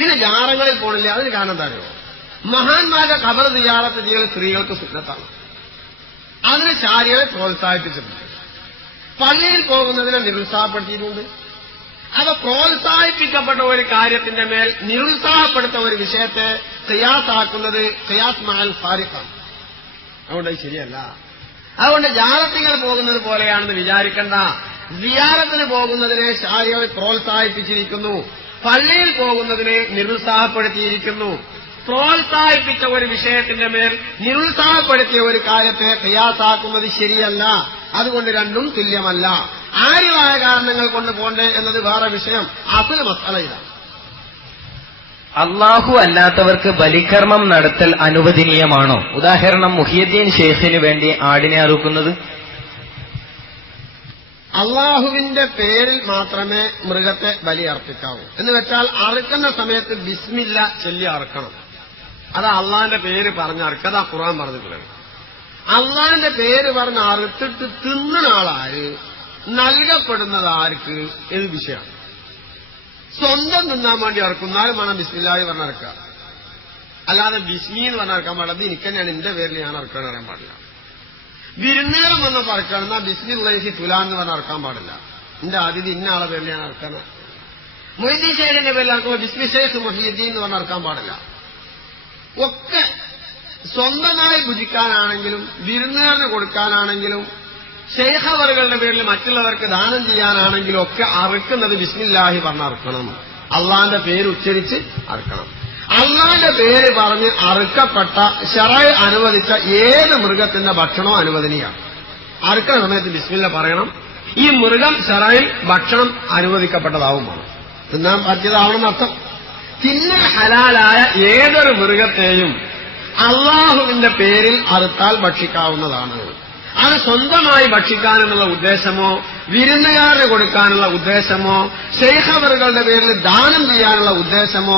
പിന്നെ ജാറങ്ങളിൽ പോണില്ല. അതിന് കാരണം എന്താ അറിയോ? മഹാന്മാരുടെ ഖബർ സിയാറത്ത് ചെയ്യൽ സ്ത്രീകൾക്ക് സുന്നത്താണ്. അതിന് ശാരികളെ പ്രോത്സാഹിപ്പിച്ചിട്ടുണ്ട്. പള്ളിയിൽ പോകുന്നതിനെ നിരുത്സാഹപ്പെടുത്തിയിട്ടുണ്ട്. അപ്പൊ പ്രോത്സാഹിപ്പിക്കപ്പെട്ട ഒരു കാര്യത്തിന്റെ മേൽ നിരുത്സാഹപ്പെടുത്ത ഒരു വിഷയത്തെ ഖിയാസാക്കുന്നത് ഖിയാസ് മഅൽ ഫാരിഖാണ്. അതുകൊണ്ട് ശരിയല്ല. അതുകൊണ്ട് ജാറത്തിങ്ങൾ പോകുന്നത് പോലെയാണെന്ന് വിചാരിക്കണ്ട. സിയാറത്തിന് പോകുന്നതിനെ ശാരികൾ പ്രോത്സാഹിപ്പിച്ചിരിക്കുന്നു, പള്ളിയിൽ പോകുന്നതിനെ നിരുത്സാഹപ്പെടുത്തിയിരിക്കുന്നു. പ്രോത്സാഹിപ്പിച്ച ഒരു വിഷയത്തിന്റെ മേൽ നിരുത്സാഹപ്പെടുത്തിയ ഒരു കാര്യത്തെ ഖിയാസാക്കുന്നത് ശരിയല്ല. അതുകൊണ്ട് രണ്ടും തുല്യമല്ല. ആര്യമായ കാരണങ്ങൾ കൊണ്ട് പോണ്ടേ എന്നത് വേറെ വിഷയം. അസല് മസല ഇതാണ്. അള്ളാഹു അല്ലാത്തവർക്ക് ബലികർമ്മം നടത്തൽ അനുവദനീയമാണോ? ഉദാഹരണം, മുഹിയുദ്ദീൻ ഷെയ്ഖിന് വേണ്ടി ആടിനെ അറുക്കുന്നത്. അള്ളാഹുവിന്റെ പേരിൽ മാത്രമേ മൃഗത്തെ ബലി അർപ്പിക്കാവൂ. എന്ന് വെച്ചാൽ അറുക്കുന്ന സമയത്ത് ബിസ്മില്ല ചൊല്ലി അറുക്കണം. അത് അള്ളാഹിന്റെ പേര് പറഞ്ഞ് അറുക്കുക. അതാ ഖുർആൻ പറഞ്ഞിട്ടുള്ളത്. അള്ളാഹിന്റെ പേര് പറഞ്ഞ് അറുത്തിട്ട് തിന്നുന്ന ആളാര്, നൽകപ്പെടുന്നത് ആർക്ക് ഇത് വിഷയമാണ്. സ്വന്തം തിന്നാൻ വേണ്ടി അറുക്കുന്നാലും വേണം ബിസ്മില്ലാഹി പറഞ്ഞ് അറുക്കുക. അല്ലാതെ ബിസ്മി എന്ന് പറഞ്ഞ് അറുക്കാൻ പാടില്ല. എനിക്ക് തന്നെയാണ് എന്റെ പേരിൽ ഞാൻ അറുക്കാൻ അറിയാൻ പാടില്ല. വിരുന്നേരം വന്ന് പറക്കണം ബിസ്മില്ലാഹി തുലാന്ന് പറഞ്ഞ് അറുക്കാൻ പാടില്ല. എന്റെ അതിഥി ഇന്ന ആളെ പേരിൽ ഞാൻ അറുക്കാൻ. മൊയ്തീൻ ഷെയ്ഖിന്റെ പേരിൽ അറുക്കുമ്പോൾ ബിസ്മി ഷെയ്ഖ് മുഹീദ്ദീൻ എന്ന് പറഞ്ഞ് അറുക്കാൻ പാടില്ല. ഒക്കെ സ്വന്തമായി ഭുജിക്കാനാണെങ്കിലും വിരുന്നുകാരന് കൊടുക്കാനാണെങ്കിലും ശൈഖവറുകളുടെ പേരിൽ മറ്റുള്ളവർക്ക് ദാനം ചെയ്യാനാണെങ്കിലും ഒക്കെ അറുക്കുന്നത് ബിസ്മില്ലാഹി പറഞ്ഞ് അറുക്കണം. അള്ളാന്റെ പേര് ഉച്ചരിച്ച് അറുക്കണം. അള്ളാന്റെ പേര് പറഞ്ഞ് അറുക്കപ്പെട്ട ശറഅ് അനുവദിച്ച ഏത് മൃഗത്തിന്റെ ഭക്ഷണവും അനുവദനീയമാണ്. അറുക്കുന്ന സമയത്ത് ബിസ്മില്ല പറയണം. ഈ മൃഗം ശറഅയിൽ ഭക്ഷണം അനുവദിക്കപ്പെട്ടതാവുമാണ്, തിന്നാൻ പറ്റിയതാവണമെന്നർത്ഥം. തിന്നാൻ ഹലാലായ ഏതൊരു മൃഗത്തെയും അള്ളാഹുവിന്റെ പേരിൽ അറുത്താൽ ഭക്ഷിക്കാവുന്നതാണ്. അത് സ്വന്തമായി ഭക്ഷിക്കാനെന്നുള്ള ഉദ്ദേശമോ വിരുന്നുകാരന് കൊടുക്കാനുള്ള ഉദ്ദേശമോ ശൈഖവറുകളുടെ പേരിൽ ദാനം ചെയ്യാനുള്ള ഉദ്ദേശമോ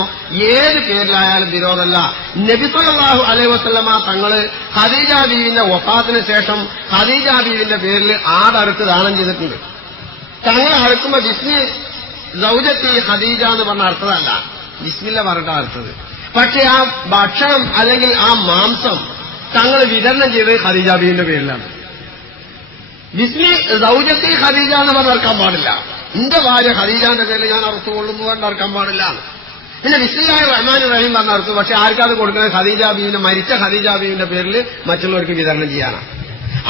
ഏത് പേരിലായാലും വിരോധമല്ല. നബി സല്ലല്ലാഹു അലൈഹി വസല്ലമ തങ്ങള് ഖദീജ ബീവിന്റെ വഫാത്തിന് ശേഷം ഖദീജ ബീവിന്റെ പേരിൽ ആടറുത്ത് ദാനം ചെയ്തിട്ടുണ്ട്. തങ്ങൾ അറുക്കുമ്പോ ബിസ്മി സൗജത്തി ഖദീജ എന്ന് പറഞ്ഞ അർത്ഥമല്ല, ബിസ്മില്ല പറഞ്ഞിട്ടാണ് അർത്ഥത്. പക്ഷെ ആ ഭക്ഷണം അല്ലെങ്കിൽ ആ മാംസം തങ്ങൾ വിതരണം ചെയ്തത് ഖദീജ ബീവിന്റെ പേരിലാണ്. ബിസ്മി സൗജത്തി ഖദീജ എന്ന് പറഞ്ഞ് അറക്കാൻ പാടില്ല. എന്റെ ഭാര്യ ഖദീജാന്റെ പേരിൽ ഞാൻ അറുത്തുകൊള്ളുന്നു പറഞ്ഞ് അറക്കാൻ പാടില്ല. പിന്നെ ബിസ്മില്ലാഹിർ റഹ്മാനിർ റഹീം പറഞ്ഞ അർത്ഥം. പക്ഷെ ആർക്കത് കൊടുക്കുന്നത് ഖദീജ ബീവിന്റെ മരിച്ച ഖദീജ ബീവിന്റെ പേരിൽ മറ്റുള്ളവർക്ക് വിതരണം ചെയ്യാനാണ്.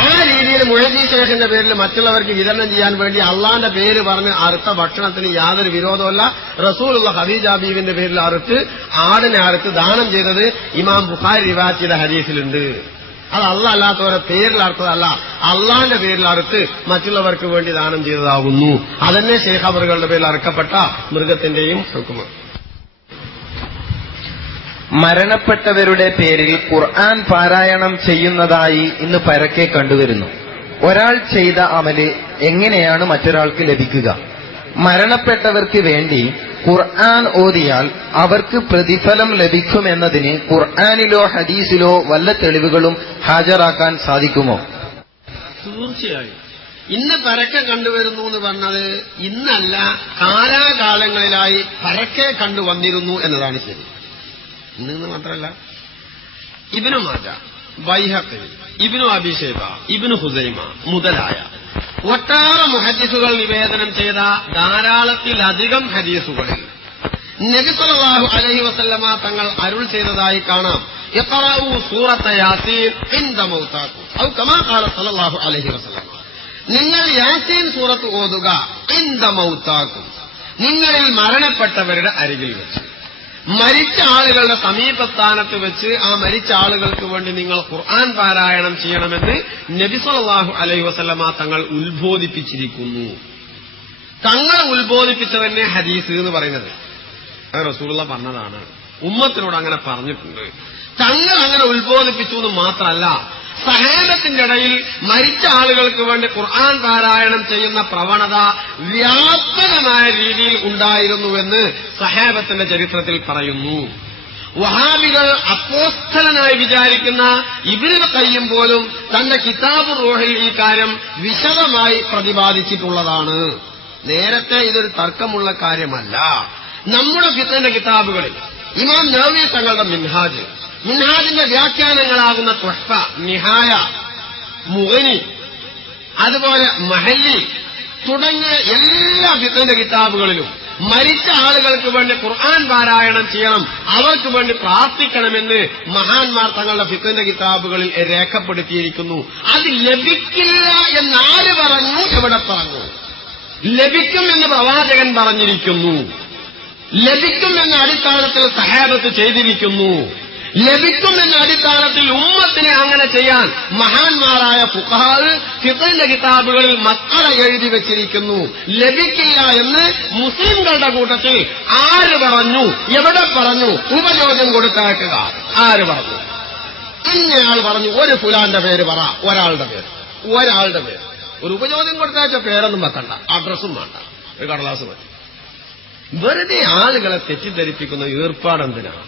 ആ രീതിയിൽ മുഹീദ്ദീൻ ഷെയ്ഖിന്റെ പേരിൽ മറ്റുള്ളവർക്ക് വിതരണം ചെയ്യാൻ വേണ്ടി അള്ളാന്റെ പേര് പറഞ്ഞ് അറുത്ത ഭക്ഷണത്തിന് യാതൊരു വിരോധമല്ല. റസൂലുള്ള ഖദീജ ബീവിന്റെ പേരിൽ അറുത്ത് ആടിനെ അറുത്ത് ദാനം ചെയ്തത് ഇമാം ബുഖാരി റിവായത്ത് ചെയ്ത ഹദീസിലുണ്ട്. അത് അള്ളാഹ് അല്ലാത്തവരെ പേരിൽ അറുത്തതല്ല, അള്ളാന്റെ പേരിൽ അറുത്ത് മറ്റുള്ളവർക്ക് വേണ്ടി ദാനം ചെയ്തതാകുന്നു. അതന്നെ ശൈഖവറുകളുടെ പേരിൽ അറുക്കപ്പെട്ട മൃഗത്തിന്റെയും ഹുക്മ്. മരണപ്പെട്ടവരുടെ പേരിൽ ഖുർആൻ പാരായണം ചെയ്യുന്നതായി ഇന്ന് പരക്കെ കണ്ടുവരുന്നു. ഒരാൾ ചെയ്ത അമല് എങ്ങനെയാണ് മറ്റൊരാൾക്ക് ലഭിക്കുക? മരണപ്പെട്ടവർക്ക് വേണ്ടി ഖുർആൻ ഓതിയാൽ അവർക്ക് പ്രതിഫലം ലഭിക്കുമെന്നതിന് ഖുർആനിലോ ഹദീസിലോ വല്ല തെളിവുകളും ഹാജരാക്കാൻ സാധിക്കുമോ? തീർച്ചയായും ഇന്ന് പരക്കെ കണ്ടുവരുന്നു എന്ന് പറഞ്ഞത് ഇന്നല്ല, കാലാകാലങ്ങളിലായി പരക്കെ കണ്ടുവന്നിരുന്നു എന്നതാണ് ശരി. ഇന്ന് മാത്രമല്ല, ഇബ്നു മാജ, ബൈഹഖി, ഇബ്നു അബീ ശൈബ, ഇബ്നു ഖുസൈമ മുതലായ ഒട്ടേറെ മുഹദ്ദിസുകൾ നിവേദനം ചെയ്ത ധാരാളത്തിലധികം ഹദീസുകളിൽ നബി സല്ലല്ലാഹു അലൈഹി വസല്ലമ തങ്ങൾ അരുൾ ചെയ്തതായി കാണാം. ഇഖ്റഊ സൂറത്ത യാസീൻ ഇൻദ മൗതാകും ഔ കമാ ഖാല സല്ലല്ലാഹു അലൈഹി വസല്ലം. നിങ്ങൾ യാസീൻ സൂറത്ത് ഓതുക ഇൻദ മൗതാകും, നിങ്ങളിൽ മരണപ്പെട്ടവരുടെ അരികിൽ വെച്ച്. മരിച്ച ആളുകളുടെ സമീപസ്ഥാനത്ത് വെച്ച് ആ മരിച്ച ആളുകൾക്ക് വേണ്ടി നിങ്ങൾ ഖുർആൻ പാരായണം ചെയ്യണമെന്ന് നബി സല്ലല്ലാഹു അലൈഹി വസല്ലമ തങ്ങൾ ഉത്ബോധിപ്പിച്ചിരിക്കുന്നു. തങ്ങൾ ഉത്ബോധിപ്പിച്ചതന്നെ ഹദീസ് എന്ന് പറയുന്നത്. അത് റസൂലുള്ളാഹി പറഞ്ഞതാണ്, ഉമ്മത്തിനോട് അങ്ങനെ പറഞ്ഞിട്ടുണ്ട്. തങ്ങൾ അങ്ങനെ ഉത്ബോധിപ്പിച്ചു എന്ന് മാത്രമല്ല, സഹാബത്തിന്റെ ഇടയിൽ മരിച്ച ആളുകൾക്ക് വേണ്ടി ഖുർആൻ പാരായണം ചെയ്യുന്ന പ്രവണത വ്യാപകമായ രീതിയിൽ ഉണ്ടായിരുന്നുവെന്ന് സഹാബത്തിന്റെ ചരിത്രത്തിൽ പറയുന്നു. വഹാബികൾ അപ്പോസ്തലനായി വിചാരിക്കുന്ന ഇബ്നുൽ ഖയ്യിം പോലും തന്റെ കിതാബ് റൂഹിൽ ഈ കാര്യം വിശദമായി പ്രതിപാദിച്ചിട്ടുള്ളതാണ്. നേരത്തെ ഇതൊരു തർക്കമുള്ള കാര്യമല്ല. നമ്മുടെ ഫിഖിന്റെ കിതാബുകളിൽ ഇമാം നവവി തങ്ങളുടെ മിൻഹാജിന്റെ വ്യാഖ്യാനങ്ങളാകുന്ന തുഹ്ഫ, നിഹായ, മുഗ്നി, അതുപോലെ മഹല്ലി തുടങ്ങിയ എല്ലാ ഫിഖിന്റെ കിതാബുകളിലും മരിച്ച ആളുകൾക്ക് വേണ്ടി ഖുർആൻ പാരായണം ചെയ്യണം, അവർക്ക് വേണ്ടി പ്രാർത്ഥിക്കണമെന്ന് മഹാന്മാർ തങ്ങളുടെ ഫിഖിന്റെ കിതാബുകളിൽ രേഖപ്പെടുത്തിയിരിക്കുന്നു. അത് ലഭിക്കില്ല എന്നാര് പറഞ്ഞു? എവിടെ പറഞ്ഞു? ലഭിക്കും എന്ന് പ്രവാചകൻ പറഞ്ഞിരിക്കുന്നു. ലഭിക്കും എന്ന അടിസ്ഥാനത്തിൽ സഹാബത്ത് ചെയ്തിരിക്കുന്നു. ലഭിക്കും എന്ന അടിസ്ഥാനത്തിൽ ഉമ്മത്തിനെ അങ്ങനെ ചെയ്യാൻ മഹാന്മാരായ ഫുഖഹാ ഫിഖിന്റെ കിതാബുകളിൽ മസ്അല എഴുതി വെച്ചിരിക്കുന്നു. ലഭിക്കില്ല എന്ന് മുസ്ലിംകളുടെ കൂട്ടത്തിൽ ആര് പറഞ്ഞു? എവിടെ പറഞ്ഞു? ഉപയോജനം കൊടുത്തേക്കുക. ആര് പറഞ്ഞു? ഇന്നയാൾ പറഞ്ഞു. ഒരു ഫുലാന്റെ പേര് പറ, ഒരാളുടെ പേര്. ഒരു ഉപയോജനം കൊടുത്തയച്ച പേരൊന്നും വെക്കണ്ട, അഡ്രസ്സും വേണ്ട, ഒരു കടലാസ് മതി. വെറുതെ ആളുകളെ തെറ്റിദ്ധരിപ്പിക്കുന്ന ഏർപ്പാടെന്തിനാണ്?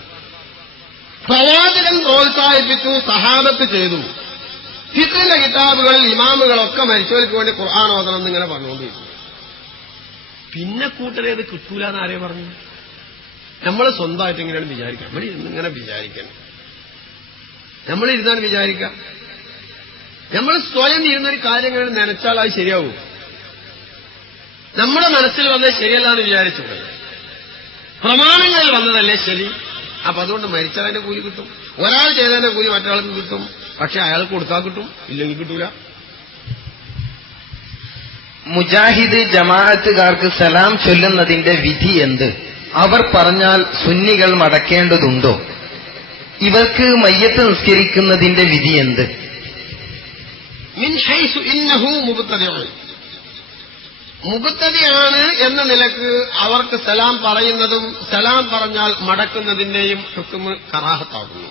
പ്രവാചകൻ പ്രോത്സാഹിപ്പിച്ചു, സഹാബത്ത് ചെയ്തു. ഫിഖിന്റെ കിതാബുകളിൽ ഇമാമുകളൊക്കെ മരിച്ചവർക്ക് വേണ്ടി ഖുർആൻ ഓതണം എന്നിങ്ങനെ പറഞ്ഞുകൊണ്ടിരിക്കുന്നു. പിന്നെ കൂട്ടരേത് കിട്ടൂല എന്ന് ആരെ പറഞ്ഞു? നമ്മൾ സ്വന്തമായിട്ട് ഇങ്ങനെയാണ് വിചാരിക്കാം. നമ്മൾ ഇന്നിങ്ങനെ വിചാരിക്കണം. നമ്മളിരുന്നാണ് വിചാരിക്കാം. നമ്മൾ സ്വയം ഇരുന്നൊരു കാര്യങ്ങൾ നനച്ചാൽ അത് ശരിയാവും. നമ്മുടെ മനസ്സിൽ വന്നത് ശരിയല്ല എന്ന് വിചാരിച്ചു. പ്രമാണങ്ങളിൽ വന്നതല്ലേ ശരി. അപ്പൊ അതുകൊണ്ട് മരിച്ചതിന്റെ കൂലി കിട്ടും. ഒരാൾ ചെയ്തതിന്റെ കൂലി മറ്റൊരാൾക്ക് കിട്ടും. പക്ഷെ അയാൾക്ക് കൊടുത്താൽ കിട്ടും, ഇല്ലെങ്കിൽ കിട്ടൂല. മുജാഹിദ് ജമാഅത്തുകാർക്ക് സലാം ചൊല്ലുന്നതിന്റെ വിധി എന്ത്? അവർ പറഞ്ഞാൽ സുന്നികൾ മടക്കേണ്ടതുണ്ടോ? ഇവർക്ക് മയ്യത്ത് നിസ്കരിക്കുന്നതിന്റെ വിധി എന്ത്? മിൻ ഹൈസു ഇന്നഹു മുബ്തദിഅാണ് എന്ന നിലക്ക് അവർക്ക് സലാം പറയുന്നതും സലാം പറഞ്ഞാൽ മടക്കുന്നതിന്റെയും ഹുക്മ് കറാഹത്താകുന്നു.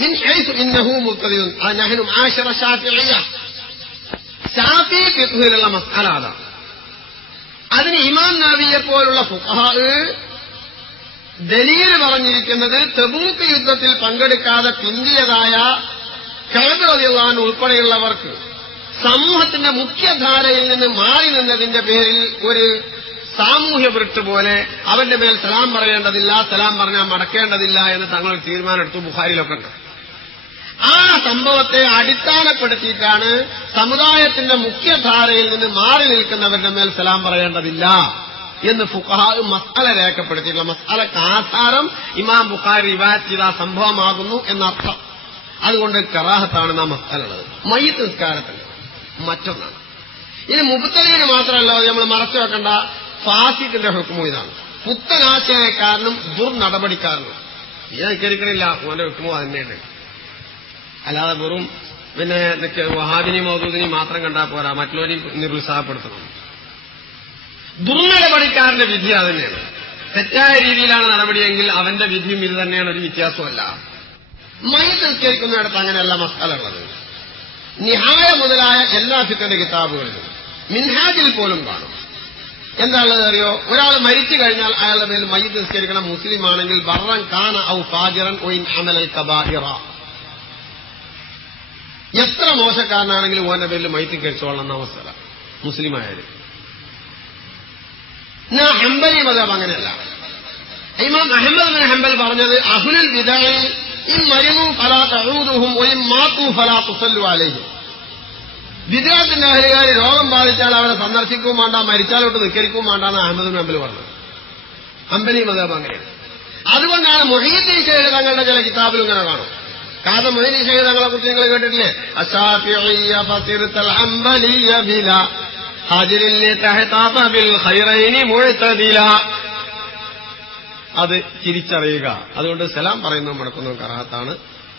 മിൻ ഹൈസു ഇന്നഹു മുബ്തദിഉൻ നഹ്നു മാശറ ശാഫിഇയ്യ, ശാഫിഈ ഫിഖ്ഹിലുള്ള മസ്അല അതാണ്. അതിന് ഇമാം നവവിയെ പോലുള്ള ഫുഖഹാ ദലീൽ പറഞ്ഞിരിക്കുന്നത് തബൂക്ക് യുദ്ധത്തിൽ പങ്കെടുക്കാതെ പിന്തിയതായ കഅബ് റളിയല്ലാഹു അൻഹു ഉൾപ്പെടെയുള്ളവർക്ക് സമൂഹത്തിന്റെ മുഖ്യധാരയിൽ നിന്ന് മാറി നിന്നതിന്റെ പേരിൽ ഒരു സാമൂഹ്യ വൃട്ട് പോലെ അവന്റെ മേൽ സലാം പറയേണ്ടതില്ല, സലാം പറഞ്ഞാൽ മടക്കേണ്ടതില്ല എന്ന് തങ്ങൾ തീരുമാനമെടുത്തു. ബുഖാരിയിലൊക്കെ ഉണ്ട്. ആ സംഭവത്തെ അടിസ്ഥാനപ്പെടുത്തിയിട്ടാണ് സമുദായത്തിന്റെ മുഖ്യധാരയിൽ നിന്ന് മാറി നിൽക്കുന്നവരുടെ മേൽ സലാം പറയേണ്ടതില്ല എന്ന് ഫുഖഹാ മസ്അല രേഖപ്പെടുത്തിയിട്ടുള്ള മസ്അലക്ക് ആധാരം ഇമാം ബുഖാരി റിവായത്ത് ചെയ്ത സംഭവമാകുന്നു എന്നർത്ഥം. അതുകൊണ്ട് കറാഹത്താണ് നാം മസ്അല ഉള്ളത്. മയ്യിത്ത് നിസ്കാരത്തിൽ മറ്റൊന്നാണ്. ഇനി മുബ്തദീന് മാത്രമല്ല നമ്മൾ മറച്ചു വെക്കേണ്ട ഫാസിഖിന്റെ ഹുക്മും ഇതാണ്. പുത്തനാശയക്കാരനും ദുർനടപടിക്കാരനും നിസ്കരിക്കണില്ല, ഓന്റെ ഹുക്മും തന്നെയാണ്. അല്ലാതെ വെറും പിന്നെ വഹാബിനി മൗദൂദിനി മാത്രം കണ്ടാൽ പോരാ, മറ്റുള്ളവരെയും നിരുത്സാഹപ്പെടുത്തണം. ദുർനടപടിക്കാരന്റെ വിധി അത് തന്നെയാണ്. തെറ്റായ രീതിയിലാണ് നടപടിയെങ്കിൽ അവന്റെ വിധിയും ഇത് തന്നെയാണ്, ഒരു വ്യത്യാസമല്ല. മയ്യിത്ത് നിസ്കരിക്കുന്നിടത്ത് അങ്ങനെയല്ല മസ്അല ഉള്ളത്. നിഹായ മുതലായ എല്ലാ ഫിഖിന്റെ കിതാബുകളിലും മിൻഹാജിൽ പോലും കാണും. എന്താണുള്ളത് അറിയോ? ഒരാൾ മരിച്ചു കഴിഞ്ഞാൽ അയാളുടെ പേരിൽ മയ്യിത്ത് നിസ്കരിക്കണം. മുസ്ലിം ആണെങ്കിൽ ബർറൻ കാന ഔ ഫാജിറൻ വഇൻ അമലൽ കബായിറ, എത്ര മോശക്കാരനാണെങ്കിലും ഓന്റെ പേരിൽ മയ്യിത്ത് കഴിച്ചോളണം എന്ന മസ്അല മുസ്ലിം ആയാലും. ഹംബലി മദ്ഹബ് അങ്ങനെയല്ല. ഇമാം അഹ്മദ് ബിൻ ഹംബൽ പറഞ്ഞത് അഹ്ലുൽ ബിദഅ ഇൻ മരിമു ഫലാ തഊദുഹും വഇൻ മാതു ഫലാ തുസല്ലു അലൈഹിം. ബിദ്അത്തിന്റെ അഹ്ലുകാർ രോഗം ബാധിച്ചാൽ അവരെ സന്ദർശിക്കുകയും വേണ്ട, മരിച്ചാലോട്ട് നിസ്കരിക്കുകയും വേണ്ടാന്ന് അഹ്മദ് ബിൻ ഹംബൽ പറഞ്ഞത്. ഹംബലി മദ്ഹബ് അങ്ങനെയാണ്. അതുകൊണ്ടാണ് മുഹീദ്ദീൻ ശൈഖ് തങ്ങളുടെ ചില കിതാബിലും ഇങ്ങനെ കാണും. കാരണം മുഹീദ്ദീൻ ശൈഖ് തങ്ങളെ കുറിച്ച് നിങ്ങൾ കേട്ടിട്ടില്ലേ? അശാഫിഇയ്യ ഫസിർതൽ ഹംബലിയ ബിലാ ഹാജിരിൽ തഹതാത ബിൽ ഖൈറൈനി മുഅ്തദില. അത് തിരിച്ചറിയുക. അതുകൊണ്ട് സലാം പറയുന്നതും മടക്കുന്നതും കറാഹത്താണ്.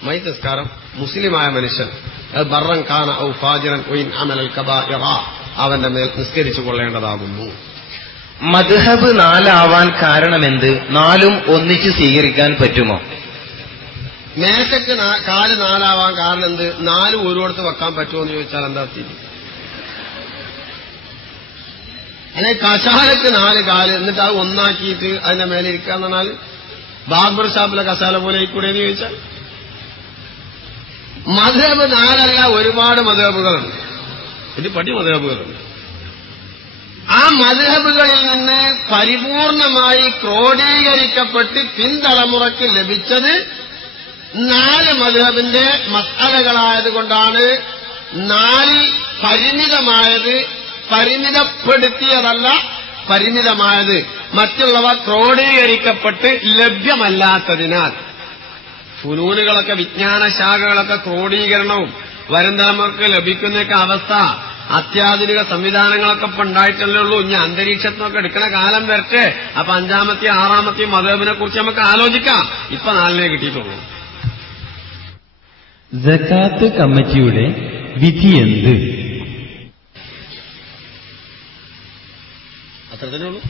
മയ്യിത്ത് നിസ്കാരം മുസ്ലിമായ മനുഷ്യൻ ബർറൻ കാന ഔ ഫാജിറൻ വഇൻ അമലൽ കബായിറ അവന്റെ മേൽ നിസ്കരിച്ചു കൊള്ളേണ്ടതാകുന്നു. മദ്ഹബ് 4 ആവാൻ കാരണമെന്ത്? 4ഉം ഒന്നിച്ച് സ്വീകരിക്കാൻ പറ്റുമോ? മേശക്ക് കാല് 4 ആവാൻ കാരണം എന്ത്? 4 ഓരോടത്ത് വെക്കാൻ പറ്റുമോ എന്ന് ചോദിച്ചാൽ എന്താ സ്ഥിതി? അല്ലെ കസാലക്ക് 4 കാല് എന്നിട്ട് അത് ഒന്നാക്കിയിട്ട് അതിന്റെ മേലെ ഇരിക്കാന്ന് പറഞ്ഞാൽ ബാർബർ ഷാപ്പിലെ കസാല പോലെ ആയിക്കൂടെ എന്ന് ചോദിച്ചാൽ? മദ്ഹബ് 4 അല്ല, ഒരുപാട് മദ്ഹബുകളുണ്ട്. ഒരു പടി മദ്ഹബുകളുണ്ട്. ആ മദ്ഹബുകളിൽ നിന്ന് പരിപൂർണമായി ക്രോഡീകരിക്കപ്പെട്ട് പിൻതലമുറയ്ക്ക് ലഭിച്ചത് 4 മദ്ഹബിന്റെ മസ്അലകളായതുകൊണ്ടാണ് 4 പരിമിതമായത്, പരിമിതപ്പെടുത്തിയതല്ല പരിമിതമായത്. മറ്റുള്ളവ ക്രോഡീകരിക്കപ്പെട്ട് ലഭ്യമല്ലാത്തതിനാൽ ഫുനൂനുകളൊക്കെ വിജ്ഞാന ശാഖകളൊക്കെ ക്രോഡീകരണവും വരും തലമുറക്ക് ലഭിക്കുന്നൊക്കെ അവസ്ഥ അത്യാധുനിക സംവിധാനങ്ങളൊക്കെ ഇപ്പൊ ഉണ്ടായിട്ടല്ലേ ഉള്ളൂ. ഇനി അന്തരീക്ഷത്തിനൊക്കെ എടുക്കുന്ന കാലം വരട്ടെ. അപ്പൊ 5ാമത്തെയും 6ാമത്തെയും മദ്ഹബിനെ കുറിച്ച് നമുക്ക് ആലോചിക്കാം. ഇപ്പൊ 4 കിട്ടിയിട്ടുള്ളൂ. സകാത്ത് കമ്മിറ്റിയുടെ വിധി എന്ത്? അത്ര തന്നെ ഉള്ളൂ.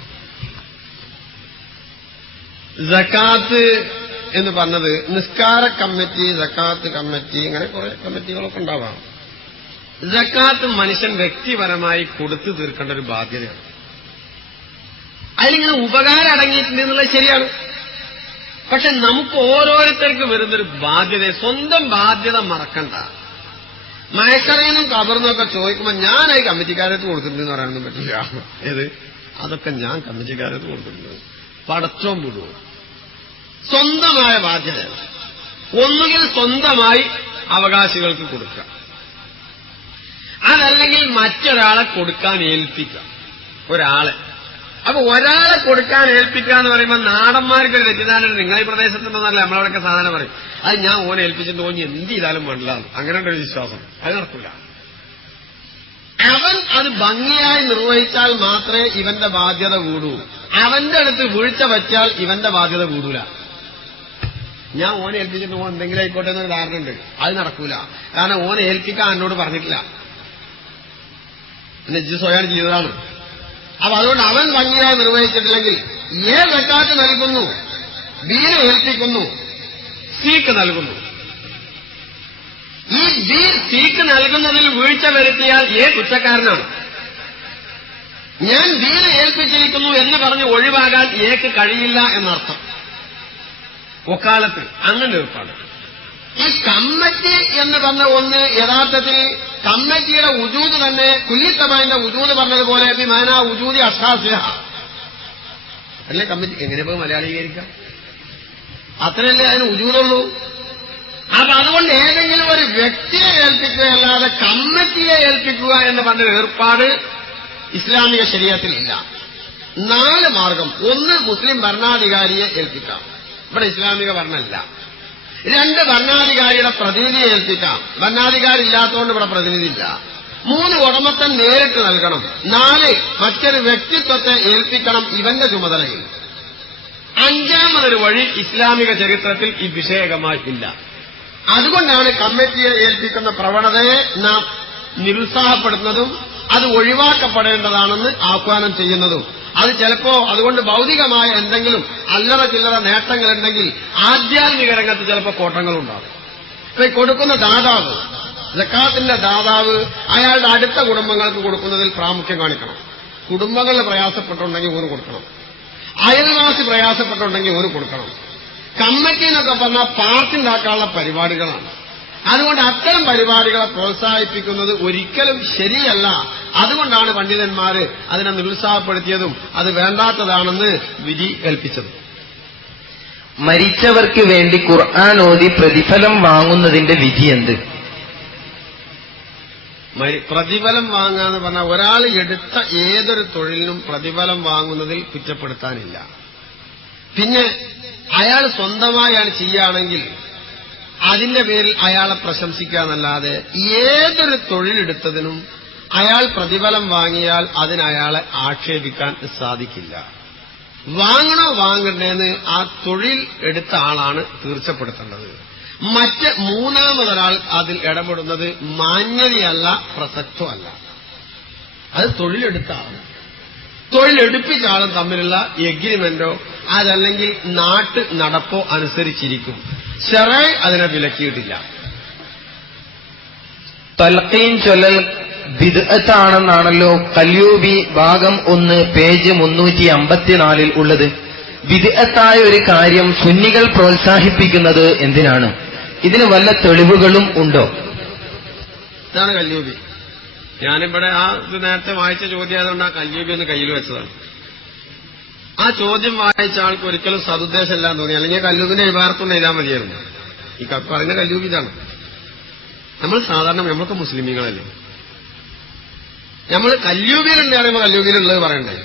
സക്കാത്ത് എന്ന് പറഞ്ഞത് നിസ്കാര കമ്മിറ്റി, സക്കാത്ത് കമ്മിറ്റി, ഇങ്ങനെ കുറെ കമ്മിറ്റികളൊക്കെ ഉണ്ടാവാം. സക്കാത്ത് മനുഷ്യൻ വ്യക്തിപരമായി കൊടുത്തു തീർക്കേണ്ട ഒരു ബാധ്യതയാണ്. അതിലിങ്ങനെ ഉപകാരം അടങ്ങിയിട്ടുണ്ട് എന്നുള്ളത് ശരിയാണ്. പക്ഷെ നമുക്ക് ഓരോരുത്തർക്ക് വരുന്നൊരു ബാധ്യത, സ്വന്തം ബാധ്യത മറക്കണ്ട. മയക്കറയിലും കബറിനൊക്കെ ചോദിക്കുമ്പോൾ ഞാൻ ഈ കമ്മിറ്റിക്കാരത്ത് കൊടുത്തിട്ടുണ്ടെന്ന് പറയാനൊന്നും പറ്റില്ല. ഏത് അതൊക്കെ ഞാൻ കമ്മിറ്റിക്കാരത്ത് കൊടുത്തിട്ടുണ്ട്, പടച്ചോൻ വിടുവോ? സ്വന്തമായ ബാധ്യത ഒന്നുകിൽ സ്വന്തമായി അവകാശികൾക്ക് കൊടുക്കുക, അതല്ലെങ്കിൽ മറ്റൊരാളെ കൊടുക്കാൻ ഏൽപ്പിക്കുക. ഒരാളെ അപ്പൊ ഒരാളെ കൊടുക്കാൻ ഏൽപ്പിക്കുക എന്ന് പറയുമ്പോൾ നാടന്മാർക്ക് ഒരു തെറ്റിദ്ധാരണ, നിങ്ങൾ ഈ പ്രദേശത്തുണ്ടെന്നല്ല നമ്മളവിടെയൊക്കെ സാധനം പറയും, അത് ഞാൻ ഓനെ ഏൽപ്പിച്ചിട്ട് ഓഞ്ഞ് എന്ത് ചെയ്താലും വേണ്ടില്ല, അങ്ങനെ ഒരു വിശ്വാസം. അത് നടക്കില്ല. അവൻ അത് ഭംഗിയായി നിർവഹിച്ചാൽ മാത്രമേ ഇവന്റെ ബാധ്യത കൂടൂ. അവന്റെ അടുത്ത് വീഴ്ച പറ്റിയാൽ ഇവന്റെ ബാധ്യത കൂടൂല. ഞാൻ ഓനെ ഏൽപ്പിച്ചിട്ട് ഓൻ എന്തെങ്കിലും ആയിക്കോട്ടെ എന്നൊരു ധാരണ ഉണ്ട്, അത് നടക്കൂല. കാരണം ഓനെ ഏൽപ്പിക്കാൻ എന്നോട് പറഞ്ഞിട്ടില്ല, പിന്നെ ഇജ്ജ് സ്വയം ചെയ്തതാണ്. അപ്പൊ അതുകൊണ്ട് അവൻ ഭംഗിയായി നിർവഹിച്ചിട്ടില്ലെങ്കിൽ എ സക്കാത്ത് നൽകുന്നു, ബിയെ ഏൽപ്പിക്കുന്നു, സിക്ക് നൽകുന്നു. ഈ ബി സിക്ക് നൽകുന്നതിൽ വീഴ്ച വരുത്തിയാൽ എ കുറ്റക്കാരനാണ്. ഞാൻ ബിയെ ഏൽപ്പിച്ചിരിക്കുന്നു എന്ന് പറഞ്ഞ് ഒഴിവാകാൻ എക്ക് കഴിയില്ല എന്നർത്ഥം. ഒക്കാലത്ത് അങ്ങനെ ഏർപ്പാട്. ഈ കമ്മിറ്റി എന്ന് പറഞ്ഞ ഒന്ന് യഥാർത്ഥത്തിൽ കമ്മിറ്റിയുടെ ഉജൂദ് തന്നെ കുല്ലിത്തബൈന്റെ ഉജൂദ് പറഞ്ഞതുപോലെ വിമാന ഉജൂദി അഷ്ടാസ്യ അല്ലേ കമ്മിറ്റി. എങ്ങനെ പോയി മലയാളീകരിക്കാം? അത്രയല്ലേ അതിന് ഉജൂദുള്ളൂ. അപ്പൊ അതുകൊണ്ട് ഏതെങ്കിലും ഒരു വ്യക്തിയെ ഏൽപ്പിക്കുകയല്ലാതെ കമ്മിറ്റിയെ ഏൽപ്പിക്കുക എന്ന് പറഞ്ഞ ഏർപ്പാട് ഇസ്ലാമിക ശരീഅത്തിലില്ല. 4 മാർഗം. 1, മുസ്ലിം ഭരണാധികാരിയെ ഏൽപ്പിക്കാം, ഇവിടെ ഇസ്ലാമിക ഭരണമല്ല. 2, ഭരണാധികാരിയുടെ പ്രതിനിധിയെ ഏൽപ്പിക്കാം, ഭരണാധികാരി ഇല്ലാത്തതുകൊണ്ട് ഇവിടെ പ്രതിനിധി ഇല്ല. 3, ഉടമസ്ഥൻ നേരിട്ട് നൽകണം. 4, മറ്റൊരു വ്യക്തിത്വത്തെ ഏൽപ്പിക്കണം ഇവന്റെ ചുമതലയിൽ. 5ാമതൊരു വഴി ഇസ്ലാമിക ചരിത്രത്തിൽ ഈ വിഷയകമായി ഇല്ല. അതുകൊണ്ടാണ് കമ്മിറ്റിയെ ഏൽപ്പിക്കുന്ന പ്രവണതയെ നാം നിരുത്സാഹപ്പെടുന്നതും അത് ഒഴിവാക്കപ്പെടേണ്ടതാണെന്ന് ആഹ്വാനം ചെയ്യുന്നതും. അത് ചിലപ്പോ അതുകൊണ്ട് ഭൗതികമായ എന്തെങ്കിലും അല്ലറ ചില്ലറ നേട്ടങ്ങളുണ്ടെങ്കിൽ ആധ്യാത്മിക രംഗത്ത് ചിലപ്പോൾ കോട്ടങ്ങളുണ്ടാകും. ഇപ്പൊ കൊടുക്കുന്ന ദാതാവ്, സക്കാത്തിന്റെ ദാതാവ് അയാളുടെ അടുത്ത കുടുംബങ്ങൾക്ക് കൊടുക്കുന്നതിൽ പ്രാമുഖ്യം കാണിക്കണം. കുടുംബങ്ങളിൽ പ്രയാസപ്പെട്ടുണ്ടെങ്കിൽ ഊന് കൊടുക്കണം, അയൽവാസി പ്രയാസപ്പെട്ടുണ്ടെങ്കിൽ ഊന് കൊടുക്കണം. കമ്മിറ്റി എന്നൊക്കെ പറഞ്ഞാൽ പാർട്ടി ഉണ്ടാക്കാനുള്ള പരിപാടികളാണ്. അതുകൊണ്ട് അത്തരം പരിപാടികളെ പ്രോത്സാഹിപ്പിക്കുന്നത് ഒരിക്കലും ശരിയല്ല. അതുകൊണ്ടാണ് പണ്ഡിതന്മാര് അതിനെ നിരുത്സാഹപ്പെടുത്തിയതും അത് വേണ്ടാത്തതാണെന്ന് വിധി കൽപ്പിച്ചത്. മരിച്ചവർക്ക് വേണ്ടി ഖുർആൻ ഓതി പ്രതിഫലം വാങ്ങുന്നതിന്റെ വിധി എന്ത്? പ്രതിഫലം വാങ്ങാന്ന് പറഞ്ഞാൽ ഒരാൾ എടുത്ത ഏതൊരു തൊഴിലിനും പ്രതിഫലം വാങ്ങുന്നതിൽ കുറ്റപ്പെടുത്താനില്ല. പിന്നെ അയാൾ സ്വന്തമായാണ് ചെയ്യുകയാണെങ്കിൽ അതിന്റെ പേരിൽ അയാളെ പ്രശംസിക്കുക എന്നല്ലാതെ ഏതൊരു തൊഴിലെടുത്തതിനും അയാൾ പ്രതിഫലം വാങ്ങിയാൽ അതിനയാളെ ആക്ഷേപിക്കാൻ സാധിക്കില്ല. വാങ്ങണോ വാങ്ങണ്ടേന്ന് ആ തൊഴിൽ എടുത്ത ആളാണ് തീർച്ചപ്പെടുത്തേണ്ടത്. മറ്റ് 3ാമതൊരാൾ അതിൽ ഇടപെടുന്നത് മാന്യതയല്ല, പ്രസക്തമല്ല. അത് തൊഴിലെടുത്ത ആളാണ്. തൊഴിലെടുപ്പിച്ച ആളും തമ്മിലുള്ള എഗ്രിമെന്റോ അതല്ലെങ്കിൽ നാട്ടു നടപ്പോ അനുസരിച്ചിരിക്കും. ശറഅ് അതിനെ വിലക്കിയിട്ടില്ല. തൽഖീൻ ചൊല്ലൽ ബിദ്അത്താണെന്നാണല്ലോ കല്യൂബി ഭാഗം 1 പേജ് 354 ഉള്ളത്. ബിദ്അത്തായ ഒരു കാര്യം സുന്നികൾ പ്രോത്സാഹിപ്പിക്കുന്നത് എന്തിനാണ്? ഇതിന് വല്ല തെളിവുകളും ഉണ്ടോ? ഇതാണ് കല്യൂബി. ഞാനിവിടെ ഇത് നേരത്തെ വായിച്ച ചോദ്യം ആയതുകൊണ്ട് ആ കല്യൂബി ഒന്ന് കയ്യിൽ വെച്ചതാണ്. ആ ചോദ്യം വായിച്ച ആൾക്ക് ഒരിക്കലും സതുദ്ദേശമില്ലാന്ന് തോന്നി, അല്ലെങ്കിൽ കല്ലൂബിന്റെ വിഭാഗത്തൊന്നും എഴുതാൻ മതിയായിരുന്നു. ഈ പറയുന്ന കല്ലൂബി ഇതാണ്. നമ്മൾ സാധാരണ നമ്മൾക്ക് മുസ്ലിമീങ്ങളല്ലേ, നമ്മൾ കല്ലൂബിയിലുണ്ട് അറിയുമ്പോൾ കല്ലൂബിയിലുള്ളത് പറയണ്ടേ,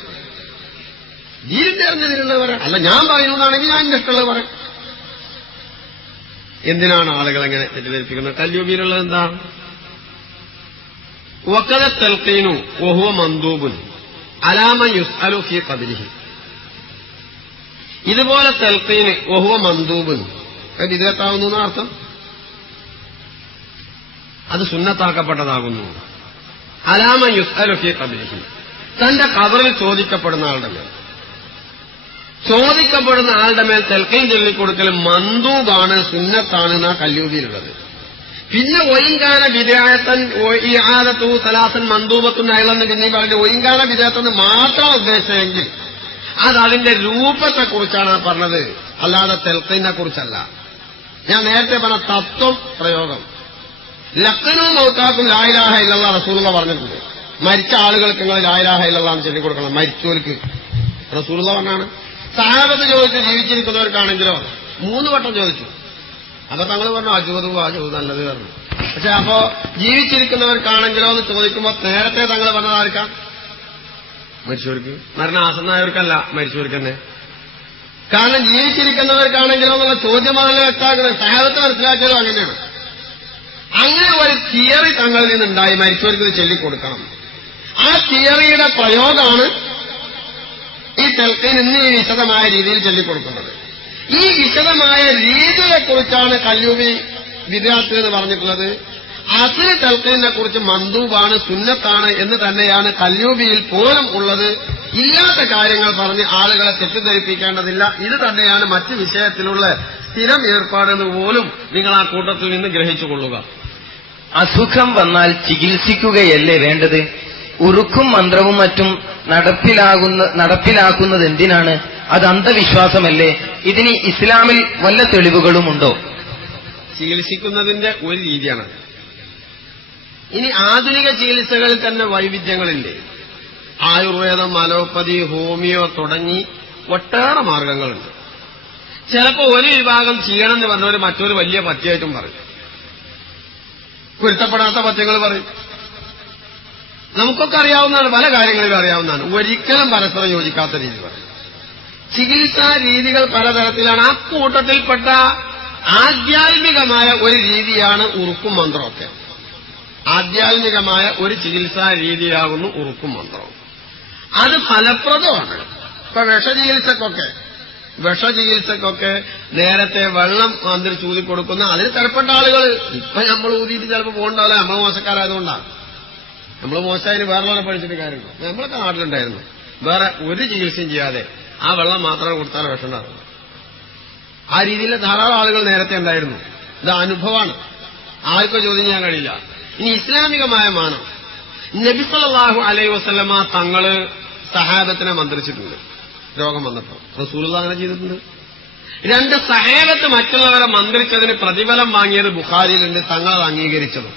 ജീരിന്റെ അറിഞ്ഞതിലുള്ളത് പറയാം. അല്ല ഞാൻ പറയുന്നതാണെങ്കിൽ ഞാൻ എന്റെ ഇഷ്ടമുള്ളത് പറയാം. എന്തിനാണ് ആളുകൾ എങ്ങനെ തെറ്റിദ്ധരിപ്പിക്കുന്നത്? കല്ലൂബിയിലുള്ളത് എന്താ? വഖദ തൽഖീനു വഹുവ മന്ദൂബുൻ അലാമ യുസ്അലു ഫീ ഖദ്രിഹി. ഇതുപോലെ തൽഖീന് വഹുവ മന്ദൂബുൻ അത് ഇതെത്താവുന്ന അർത്ഥം, അത് സുന്നത്താക്കപ്പെട്ടതാകുന്നു. അലാമ യുസ്അലു ഫീ ഖദ്രിഹി, തന്റെ ഖബറിൽ ചോദിക്കപ്പെടുന്ന ആളുടെ മേൽ, ചോദിക്കപ്പെടുന്ന ആളുടെ മേൽ തൽഖീൻ ചൊല്ലിക്കൊടുക്കൽ മന്ദൂബാണ്, സുന്നത്താണ് എന്നാ കല്ലൂബിയിലുള്ളത്. പിന്നെ ഒയിങ്കാന വിദേഹത്തൻ ഇആദത്തു സലാസൻ മന്ദൂബത്തുൻ അയലെന്ന് പിന്നെയും പറഞ്ഞു. ഒയിങ്കാന വിദേഹത്തെന്ന് മാത്രം ഉദ്ദേശിച്ചെങ്കിൽ അത് അതിന്റെ രൂപത്തെക്കുറിച്ചാണ് പറഞ്ഞത്, അല്ലാതെ തെൽഖീനെ കുറിച്ചല്ല. ഞാൻ നേരത്തെ പറഞ്ഞ തത്വം പ്രയോഗം, ലഖ്നൂ മൗതാക്കും ലാ ഇലാഹ ഇല്ലല്ലാഹ് റസൂലുള്ളാഹി പറഞ്ഞിട്ടുണ്ട്. മരിച്ച ആളുകൾക്ക് നിങ്ങൾ ലാ ഇലാഹ ഇല്ലല്ലാഹ് എന്ന് ചൊല്ലിക്കൊടുക്കണം, മരിച്ചവർക്ക് റസൂലുള്ളാഹി പറഞ്ഞാണ്. സഹാബത്ത് ചോദിച്ചു, ജീവിച്ചിരിക്കുന്നവർക്കാണെങ്കിലോ 3 വട്ടം ചോദിച്ചു. അപ്പൊ തങ്ങൾ പറഞ്ഞു അജുവത് നല്ലത് പറഞ്ഞു. പക്ഷെ അപ്പോ ജീവിച്ചിരിക്കുന്നവർക്കാണെങ്കിലോ എന്ന് ചോദിക്കുമ്പോ നേരത്തെ തങ്ങൾ പറഞ്ഞതായിരിക്കാം മരിച്ചവർക്ക്, മരണാസന്നമായവർക്കല്ല, മരിച്ചവർക്ക് തന്നെ. കാരണം ജീവിച്ചിരിക്കുന്നവർക്കാണെങ്കിലോ എന്നുള്ള ചോദ്യമാണല്ലോ വ്യക്തമാക്കുന്നത്. സഹാബത്ത് മനസ്സിലാക്കിയാലും അങ്ങനെയാണ്. അങ്ങനെ ഒരു തിയറി തങ്ങളിൽ നിന്നുണ്ടായി, മരിച്ചവർക്ക് ഇത് ചൊല്ലിക്കൊടുക്കണം. ആ തിയറിയുടെ പ്രയോഗമാണ് ഈ തെൽഖീൻ ഇന്ന് ഈ വിശദമായ രീതിയിൽ ചൊല്ലിക്കൊടുക്കുന്നത്. ഈ വിശദമായ രീതിയെക്കുറിച്ചാണ് കല്ലൂബി വിദ്യാർത്ഥി എന്ന് പറഞ്ഞിട്ടുള്ളത്. അസ്ലി തെൽഖീനെ കുറിച്ച് മന്ദൂബാണ്, സുന്നത്താണ് എന്ന് തന്നെയാണ് കല്ലൂബിയിൽ പോലും ഉള്ളത്. ഇല്ലാത്ത കാര്യങ്ങൾ പറഞ്ഞ് ആളുകളെ തെറ്റിദ്ധരിപ്പിക്കേണ്ടതില്ല. ഇത് തന്നെയാണ് മറ്റ് വിഷയത്തിലുള്ള സ്ഥിരം ഏർപ്പാടെന്ന് പോലും നിങ്ങൾ ആ കൂട്ടത്തിൽ നിന്ന് ഗ്രഹിച്ചുകൊള്ളുക. അസുഖം വന്നാൽ ചികിത്സിക്കുകയല്ലേ വേണ്ടത്? ഉറുക്കും മന്ത്രവും മറ്റും നടപ്പിലാക്കുന്നത് എന്തിനാണ്? അത് അന്ധവിശ്വാസമല്ലേ? ഇതിന് ഇസ്ലാമിൽ വല്ല തെളിവുകളുമുണ്ടോ? ചികിത്സിക്കുന്നതിന്റെ ഒരു രീതിയാണ്. ഇനി ആധുനിക ചികിത്സകളിൽ തന്നെ വൈവിധ്യങ്ങളില്ലേ? ആയുർവേദം, അലോപ്പതി, ഹോമിയോ തുടങ്ങി ഒട്ടേറെ മാർഗങ്ങളുണ്ട്. ചിലപ്പോൾ ഒരു വിഭാഗം ചെയ്യണമെന്ന് പറഞ്ഞവർ മറ്റൊരു വലിയ പഥ്യമായിട്ടും പറയും, പൊരുത്തപ്പെടാത്ത പഥ്യങ്ങൾ പറയും. നമുക്കൊക്കെ അറിയാവുന്നതാണ്, പല കാര്യങ്ങളിലും അറിയാവുന്നതാണ്. ഒരിക്കലും പരസ്പരം യോജിക്കാത്ത രീതി പറയും. ചികിത്സാ രീതികൾ പലതരത്തിലാണ്. ആ കൂട്ടത്തിൽപ്പെട്ട ആധ്യാത്മികമായ ഒരു രീതിയാണ് ഉറുക്കും മന്ത്രമൊക്കെ. ആധ്യാത്മികമായ ഒരു ചികിത്സാ രീതിയാകുന്നു ഉറുക്കും മന്ത്രവും. അത് ഫലപ്രദമാണ്. ഇപ്പൊ വിഷചികിത്സക്കൊക്കെ നേരത്തെ വെള്ളം മന്ത്രി ചൂതിക്കൊടുക്കുന്ന അതിന് തരപ്പെട്ട ആളുകൾ ഇപ്പൊ നമ്മൾ ഊതിയിട്ട് ചിലപ്പോൾ പോകണ്ടാവില്ല. നമ്മൾ മോശക്കാരായതുകൊണ്ടാണ്. നമ്മൾ മോശമായതിന് വേറെ പഠിച്ചിട്ട് കാര്യമുണ്ടോ? നമ്മളൊക്കെ നാട്ടിലുണ്ടായിരുന്നു, വേറെ ഒരു ചികിത്സയും ചെയ്യാതെ ആ വെള്ളം മാത്രം കൊടുത്താൽ വിഷമുണ്ടാകും. ആ രീതിയിൽ ധാരാളം ആളുകൾ നേരത്തെ ഉണ്ടായിരുന്നു. ഇത് അനുഭവമാണ്, ആർക്കും ചോദ്യം ചെയ്യാൻ കഴിയില്ല. ഇനി ഇസ്ലാമികമായ മാനം, നബി സല്ലല്ലാഹു അലൈഹി വസല്ലമ തങ്ങള് സഹാബത്തിനെ മന്ത്രിച്ചിട്ടുണ്ട്. രോഗം വന്നപ്പോൾ റസൂലുള്ളാഹി അങ്ങനെ ചെയ്തിട്ടുണ്ട്. 2 സഹാബത്ത് മറ്റുള്ളവരെ മന്ത്രിച്ചതിന് പ്രതിഫലം വാങ്ങിയത് ബുഖാരിയിലുണ്ട്, തങ്ങൾ അംഗീകരിച്ചതും.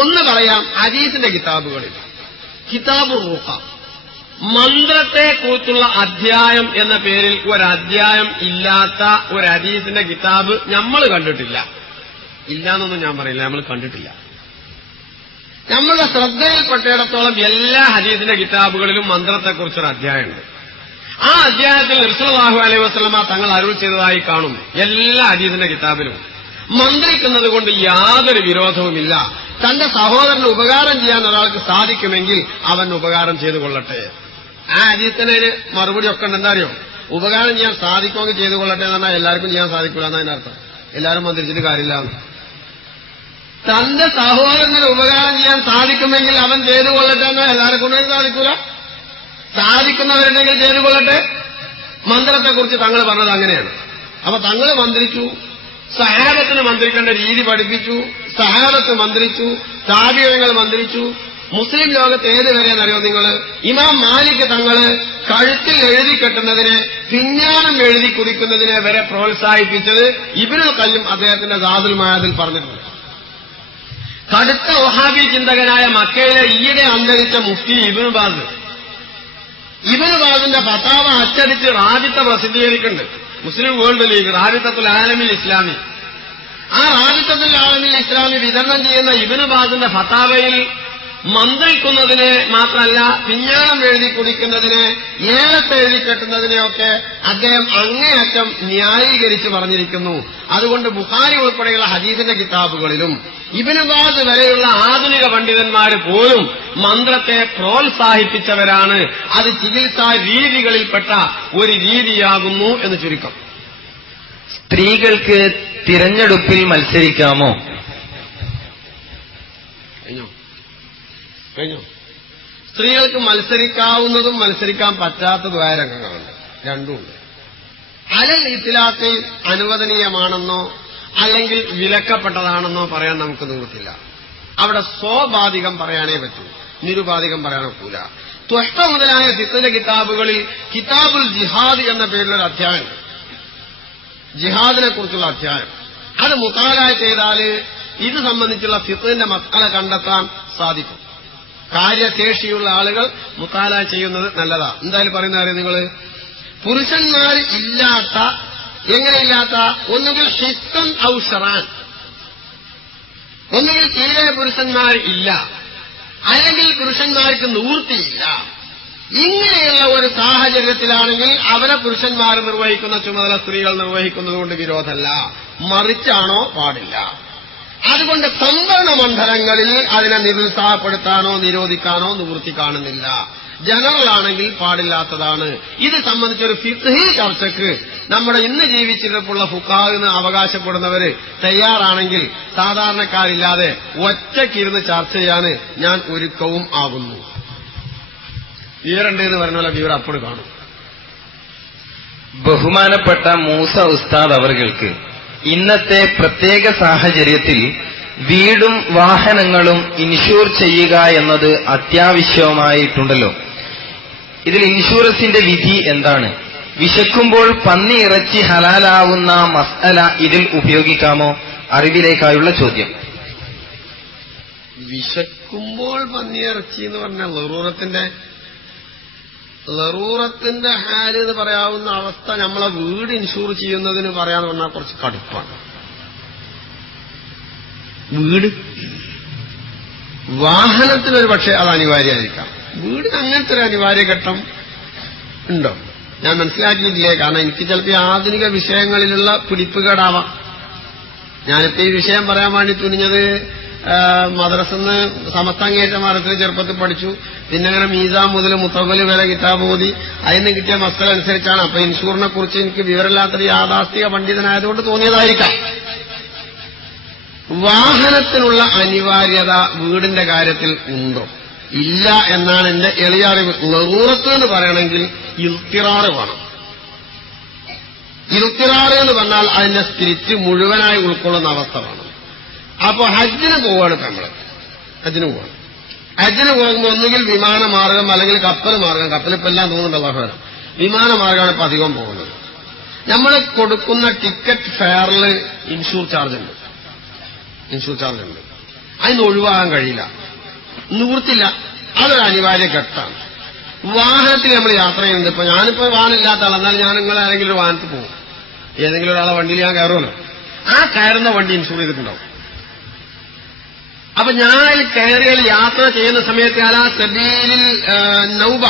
ഒന്ന് പറയാം, ഹദീസിന്റെ കിതാബുകളിൽ കിതാബുർ റുഖ, മന്ത്രത്തെ കുറിച്ചുള്ള അധ്യായം എന്ന പേരിൽ ഒരധ്യായം ഇല്ലാത്ത ഒരു ഹദീസിന്റെ കിതാബ് നമ്മൾ കണ്ടിട്ടില്ല. ഇല്ലാന്നൊന്നും ഞാൻ പറയില്ല, നമ്മൾ കണ്ടിട്ടില്ല. നമ്മളുടെ ശ്രദ്ധയിൽപ്പെട്ടിടത്തോളം എല്ലാ ഹദീസിന്റെ കിതാബുകളിലും മന്ത്രത്തെക്കുറിച്ചൊരു അധ്യായമുണ്ട്. ആ അധ്യായത്തിൽ നബി സല്ലല്ലാഹു അലൈഹി വസല്ലമ തങ്ങൾ അരുൾ ചെയ്തതായി കാണും എല്ലാ ഹദീസിന്റെ കിതാബിലും. മന്ത്രിക്കുന്നത് കൊണ്ട് യാതൊരു വിരോധവുമില്ല. തന്റെ സഹോദരന് ഉപകാരം ചെയ്യാൻ ഒരാൾക്ക് സാധിക്കുമെങ്കിൽ അവൻ ഉപകാരം ചെയ്തു കൊള്ളട്ടെ. ആ ഹദീസിന് മറുപടി ഒക്കെ ഉണ്ട്. എന്താ അറിയോ? ഉപകാരം ചെയ്യാൻ സാധിക്കുമെങ്കിൽ ചെയ്തു കൊള്ളട്ടെ എന്ന് പറഞ്ഞാൽ എല്ലാവർക്കും ചെയ്യാൻ സാധിക്കില്ല എന്നതിന്റെ അർത്ഥം. എല്ലാവരും മന്ത്രിച്ചിട്ട് കാര്യമില്ല. തന്റെ സഹോദരന് ഉപകാരം ചെയ്യാൻ സാധിക്കുമെങ്കിൽ അവൻ ചെയ്തു കൊള്ളട്ടെ എന്നാൽ എല്ലാവരെ കൊണ്ടും സാധിക്കൂല. സാധിക്കുന്നവരുണ്ടെങ്കിൽ ചെയ്തു കൊള്ളട്ടെ. മന്ത്രത്തെക്കുറിച്ച് തങ്ങൾ പറഞ്ഞത് അങ്ങനെയാണ്. അപ്പൊ തങ്ങൾ മന്ത്രിച്ചു, സഹാബത്തിന് മന്ത്രിക്കേണ്ട രീതി പഠിപ്പിച്ചു, സഹാബത്ത് മന്ത്രിച്ചു, താബിഈങ്ങൾ മന്ത്രിച്ചു. മുസ്ലിം ലോകത്ത് ഏതുവരെയെന്നറിയോ നിങ്ങൾ? ഇമാം മാലിക് തങ്ങള് കഴുത്തിൽ എഴുതി കെട്ടുന്നതിനെ, പിഞ്ഞാണം എഴുതി കുടിക്കുന്നതിനെ വരെ പ്രോത്സാഹിപ്പിച്ചത് ഇബ്നുൽ ഖയ്യിം അദ്ദേഹത്തിന്റെ സാദുൽ മആദിൽ പറഞ്ഞിട്ടുണ്ട്. കടുത്ത വഹാബി ചിന്തകനായ മക്കയിലെ ഈയിടെ അന്തരിച്ച മുഫ്തി ഇബ്നു ബാസിന്റെ ഫതാവ അച്ചടിച്ച് റാബിത്ത പ്രസിദ്ധീകരിക്കുന്നുണ്ട്. മുസ്ലിം വേൾഡ് ലീഗ് റാബിത്തത്തുൽ ആലമിൽ ഇസ്ലാമി. ആ റാബിത്തത്തുൽ ആലമിൽ ഇസ്ലാമി വിതരണം ചെയ്യുന്ന ഇബ്നു ബാസിന്റെ ഫതാവയിൽ മന്ത്രിക്കുന്നതിന് മാത്രമല്ല, പിഞ്ഞാണം എഴുതി കുടിക്കുന്നതിന്, ഏലത്ത് എഴുതി കെട്ടുന്നതിനെയൊക്കെ അദ്ദേഹം അങ്ങേയറ്റം ന്യായീകരിച്ച് പറഞ്ഞിരിക്കുന്നു. അതുകൊണ്ട് ബുഖാരി ഉൾപ്പെടെയുള്ള ഹദീസിന്റെ കിതാബുകളിലും ഇബ്നു ബാസ് വരെയുള്ള ആധുനിക പണ്ഡിതന്മാർ പോലും മന്ത്രത്തെ പ്രോത്സാഹിപ്പിച്ചവരാണ്. അത് ചികിത്സാ രീതികളിൽപ്പെട്ട ഒരു രീതിയാകുന്നു എന്ന് ചുരുക്കം. സ്ത്രീകൾക്ക് തിരഞ്ഞെടുപ്പിൽ മത്സരിക്കാമോ? കഴിഞ്ഞോ? സ്ത്രീകൾക്ക് മത്സരിക്കാവുന്നതും മത്സരിക്കാൻ പറ്റാത്തതുമായ രംഗങ്ങളുണ്ട്, രണ്ടുമുണ്ട്. അലൽ ഇത്ലാഖ് അനുവദനീയമാണെന്നോ അല്ലെങ്കിൽ വിലക്കപ്പെട്ടതാണെന്നോ പറയാൻ നമുക്ക് നിവൃത്തില്ല. അവിടെ സ്വാഭാവികം പറയാനേ പറ്റൂ, നിരുപാധികം പറയാൻ ഒക്കൂല. ത്വഷ്ട മുതലായ ഫിഖ്ഹിന്റെ കിതാബുകളിൽ കിതാബുൽ ജിഹാദ് എന്ന പേരിലൊരു അധ്യായം, ജിഹാദിനെ കുറിച്ചുള്ള അധ്യായം, അത് മുതാല ചെയ്താൽ ഇത് സംബന്ധിച്ചുള്ള ഫിഖ്ഹിന്റെ മസ്അല കണ്ടെത്താൻ സാധിക്കും. കാര്യശേഷിയുള്ള ആളുകൾ മുതാല ചെയ്യുന്നത് നല്ലതാ. എന്തായാലും പറയുന്നവരെ നിങ്ങൾ പുരുഷന്മാർ ഇല്ലാത്ത, എങ്ങനെയില്ലാത്ത, ഒന്നുകിൽ ഹിസ്സൻ ഔ ഷറാൻ, ഒന്നുകിൽ തീരെ പുരുഷന്മാർ ഇല്ല, അല്ലെങ്കിൽ പുരുഷന്മാർക്ക് നിവൃത്തിയില്ല. ഇങ്ങനെയുള്ള ഒരു സാഹചര്യത്തിലാണെങ്കിൽ അവരെ പുരുഷന്മാർ നിർവഹിക്കുന്ന ചുമതല സ്ത്രീകൾ നിർവഹിക്കുന്നതുകൊണ്ട് വിരോധമല്ല, മറിച്ചാണോ പാടില്ല. അതുകൊണ്ട് സംവരണ മണ്ഡലങ്ങളിൽ അതിനെ നിരുത്സാഹപ്പെടുത്താനോ നിരോധിക്കാനോ നിവൃത്തി കാണുന്നില്ല. ജനറൽ ആണെങ്കിൽ പാടില്ലാത്തതാണ്. ഇത് സംബന്ധിച്ചൊരു ഫിഖ്ഹി ചർച്ചയ്ക്ക് നമ്മുടെ ഇന്ന് ജീവിച്ചിരിപ്പുള്ള ഫുഖാഹ് എന്ന് അവകാശപ്പെടുന്നവര് തയ്യാറാണെങ്കിൽ സാധാരണക്കാരില്ലാതെ ഒറ്റയ്ക്കിരുന്ന് ചർച്ച ചെയ്യാൻ ഞാൻ ഒരുക്കവും ആകുന്നു. വിവരണ്ട് എന്ന് പറഞ്ഞ വിവരം അപ്പോൾ കാണും. ബഹുമാനപ്പെട്ട മൂസ ഉസ്താദ് അവർക്ക് ഇന്നത്തെ പ്രത്യേക സാഹചര്യത്തിൽ വീടും വാഹനങ്ങളും ഇൻഷൂർ ചെയ്യുക എന്നത് അത്യാവശ്യമായിട്ടുണ്ടല്ലോ. ഇതിൽ ഇൻഷുറൻസിന്റെ വിധി എന്താണ്? വിശക്കുമ്പോൾ പന്നി ഇറച്ചി ഹലാലാവുന്ന മസ്അല ഇതിൽ ഉപയോഗിക്കാമോ? അറിവിലേക്കായുള്ള ചോദ്യം. വിശക്കുമ്പോൾ പന്നിയിറച്ചി എന്ന് പറഞ്ഞാൽ ലറൂറത്തിന്റെ ഹാല് എന്ന് പറയാവുന്ന അവസ്ഥ നമ്മളെ വീട് ഇൻഷൂർ ചെയ്യുന്നതിന് പറയാന്ന് പറഞ്ഞാൽ കുറച്ച് കടുപ്പാണ്. വീട് വാഹനത്തിനൊരു പക്ഷേ അത് അനിവാര്യമായിരിക്കാം. വീടിന് അങ്ങനത്തെ ഒരു അനിവാര്യ ഘട്ടം ഉണ്ടോ ഞാൻ മനസ്സിലാക്കിയിട്ടില്ലേ. കാരണം എനിക്ക് ചിലപ്പോൾ ഈ ആധുനിക വിഷയങ്ങളിലുള്ള പിടിപ്പുകേടാവാം. ഞാനിപ്പോ ഈ വിഷയം പറയാൻ വേണ്ടി തുനിഞ്ഞത് മദ്രസന്ന് സമസ്താംഗേറ്റ മാർഗത്തിൽ ചെറുപ്പത്തിൽ പഠിച്ചു. പിന്നെ അങ്ങനെ മീസാൻ മുതൽ മുത്തവല് വരെ കിതാബ് ഓതി അതിന് കിട്ടിയ മസ്തല അനുസരിച്ചാണ്. അപ്പൊ ഇൻഷൂറിനെ കുറിച്ച് എനിക്ക് വിവരമില്ലാത്തൊരു യാഥാസ്ഥിക പണ്ഡിതനായതുകൊണ്ട് തോന്നിയതായിരിക്കാം. വാഹനത്തിനുള്ള അനിവാര്യത വീടിന്റെ കാര്യത്തിൽ ഉണ്ടോ? ഇല്ല എന്നാണ് എന്റെ എളിയ അറിവ്. ലറൂറത്ത് എന്ന് പറയണമെങ്കിൽ ഇൽത്തിറാറ് വേണം. ഇൽത്തിറാറ് എന്ന് പറഞ്ഞാൽ അതിന്റെ സ്പിരിറ്റ് മുഴുവനായി ഉൾക്കൊള്ളുന്ന അവസ്ഥ വേണം. അപ്പോ ഹജ്ജിന് പോവാണ് ഇപ്പൊ നമ്മള്. ഹജ്ജിന് പോകുമ്പോൾ ഒന്നുകിൽ വിമാനമാർഗം അല്ലെങ്കിൽ കപ്പൽ മാർഗം. കപ്പലിപ്പോ എല്ലാം തോന്നുന്നുണ്ടല്ലോ. വിമാനമാർഗമാണ് ഇപ്പൊ അധികം പോകുന്നത്. നമ്മൾ കൊടുക്കുന്ന ടിക്കറ്റ് ഫെയറിൽ ഇൻഷൂർ ചാർജ് ഉണ്ട്. അതിന് ഒഴിവാകാൻ കഴിയില്ല, നിവൃത്തില്ല. അതൊരു അനിവാര്യ ഘട്ടമാണ്. വാഹനത്തിൽ നമ്മൾ യാത്ര ചെയ്യുന്നുണ്ട്. ഇപ്പൊ ഞാനിപ്പോ വാഹനമില്ലാത്ത ആൾ, എന്നാൽ ഞാൻ നിങ്ങൾ ആരെങ്കിലും ഒരു വാഹനത്തിൽ പോകും, ഏതെങ്കിലും ഒരാളെ വണ്ടിയിൽ ഞാൻ കയറുമല്ലോ. ആ കയറുന്ന വണ്ടി ഇൻഷൂർ ചെയ്തിട്ടുണ്ടാവും. അപ്പൊ ഞാൻ കയറിയാൽ യാത്ര ചെയ്യുന്ന സമയത്ത് അലാ സബീലിൽ നൗബ,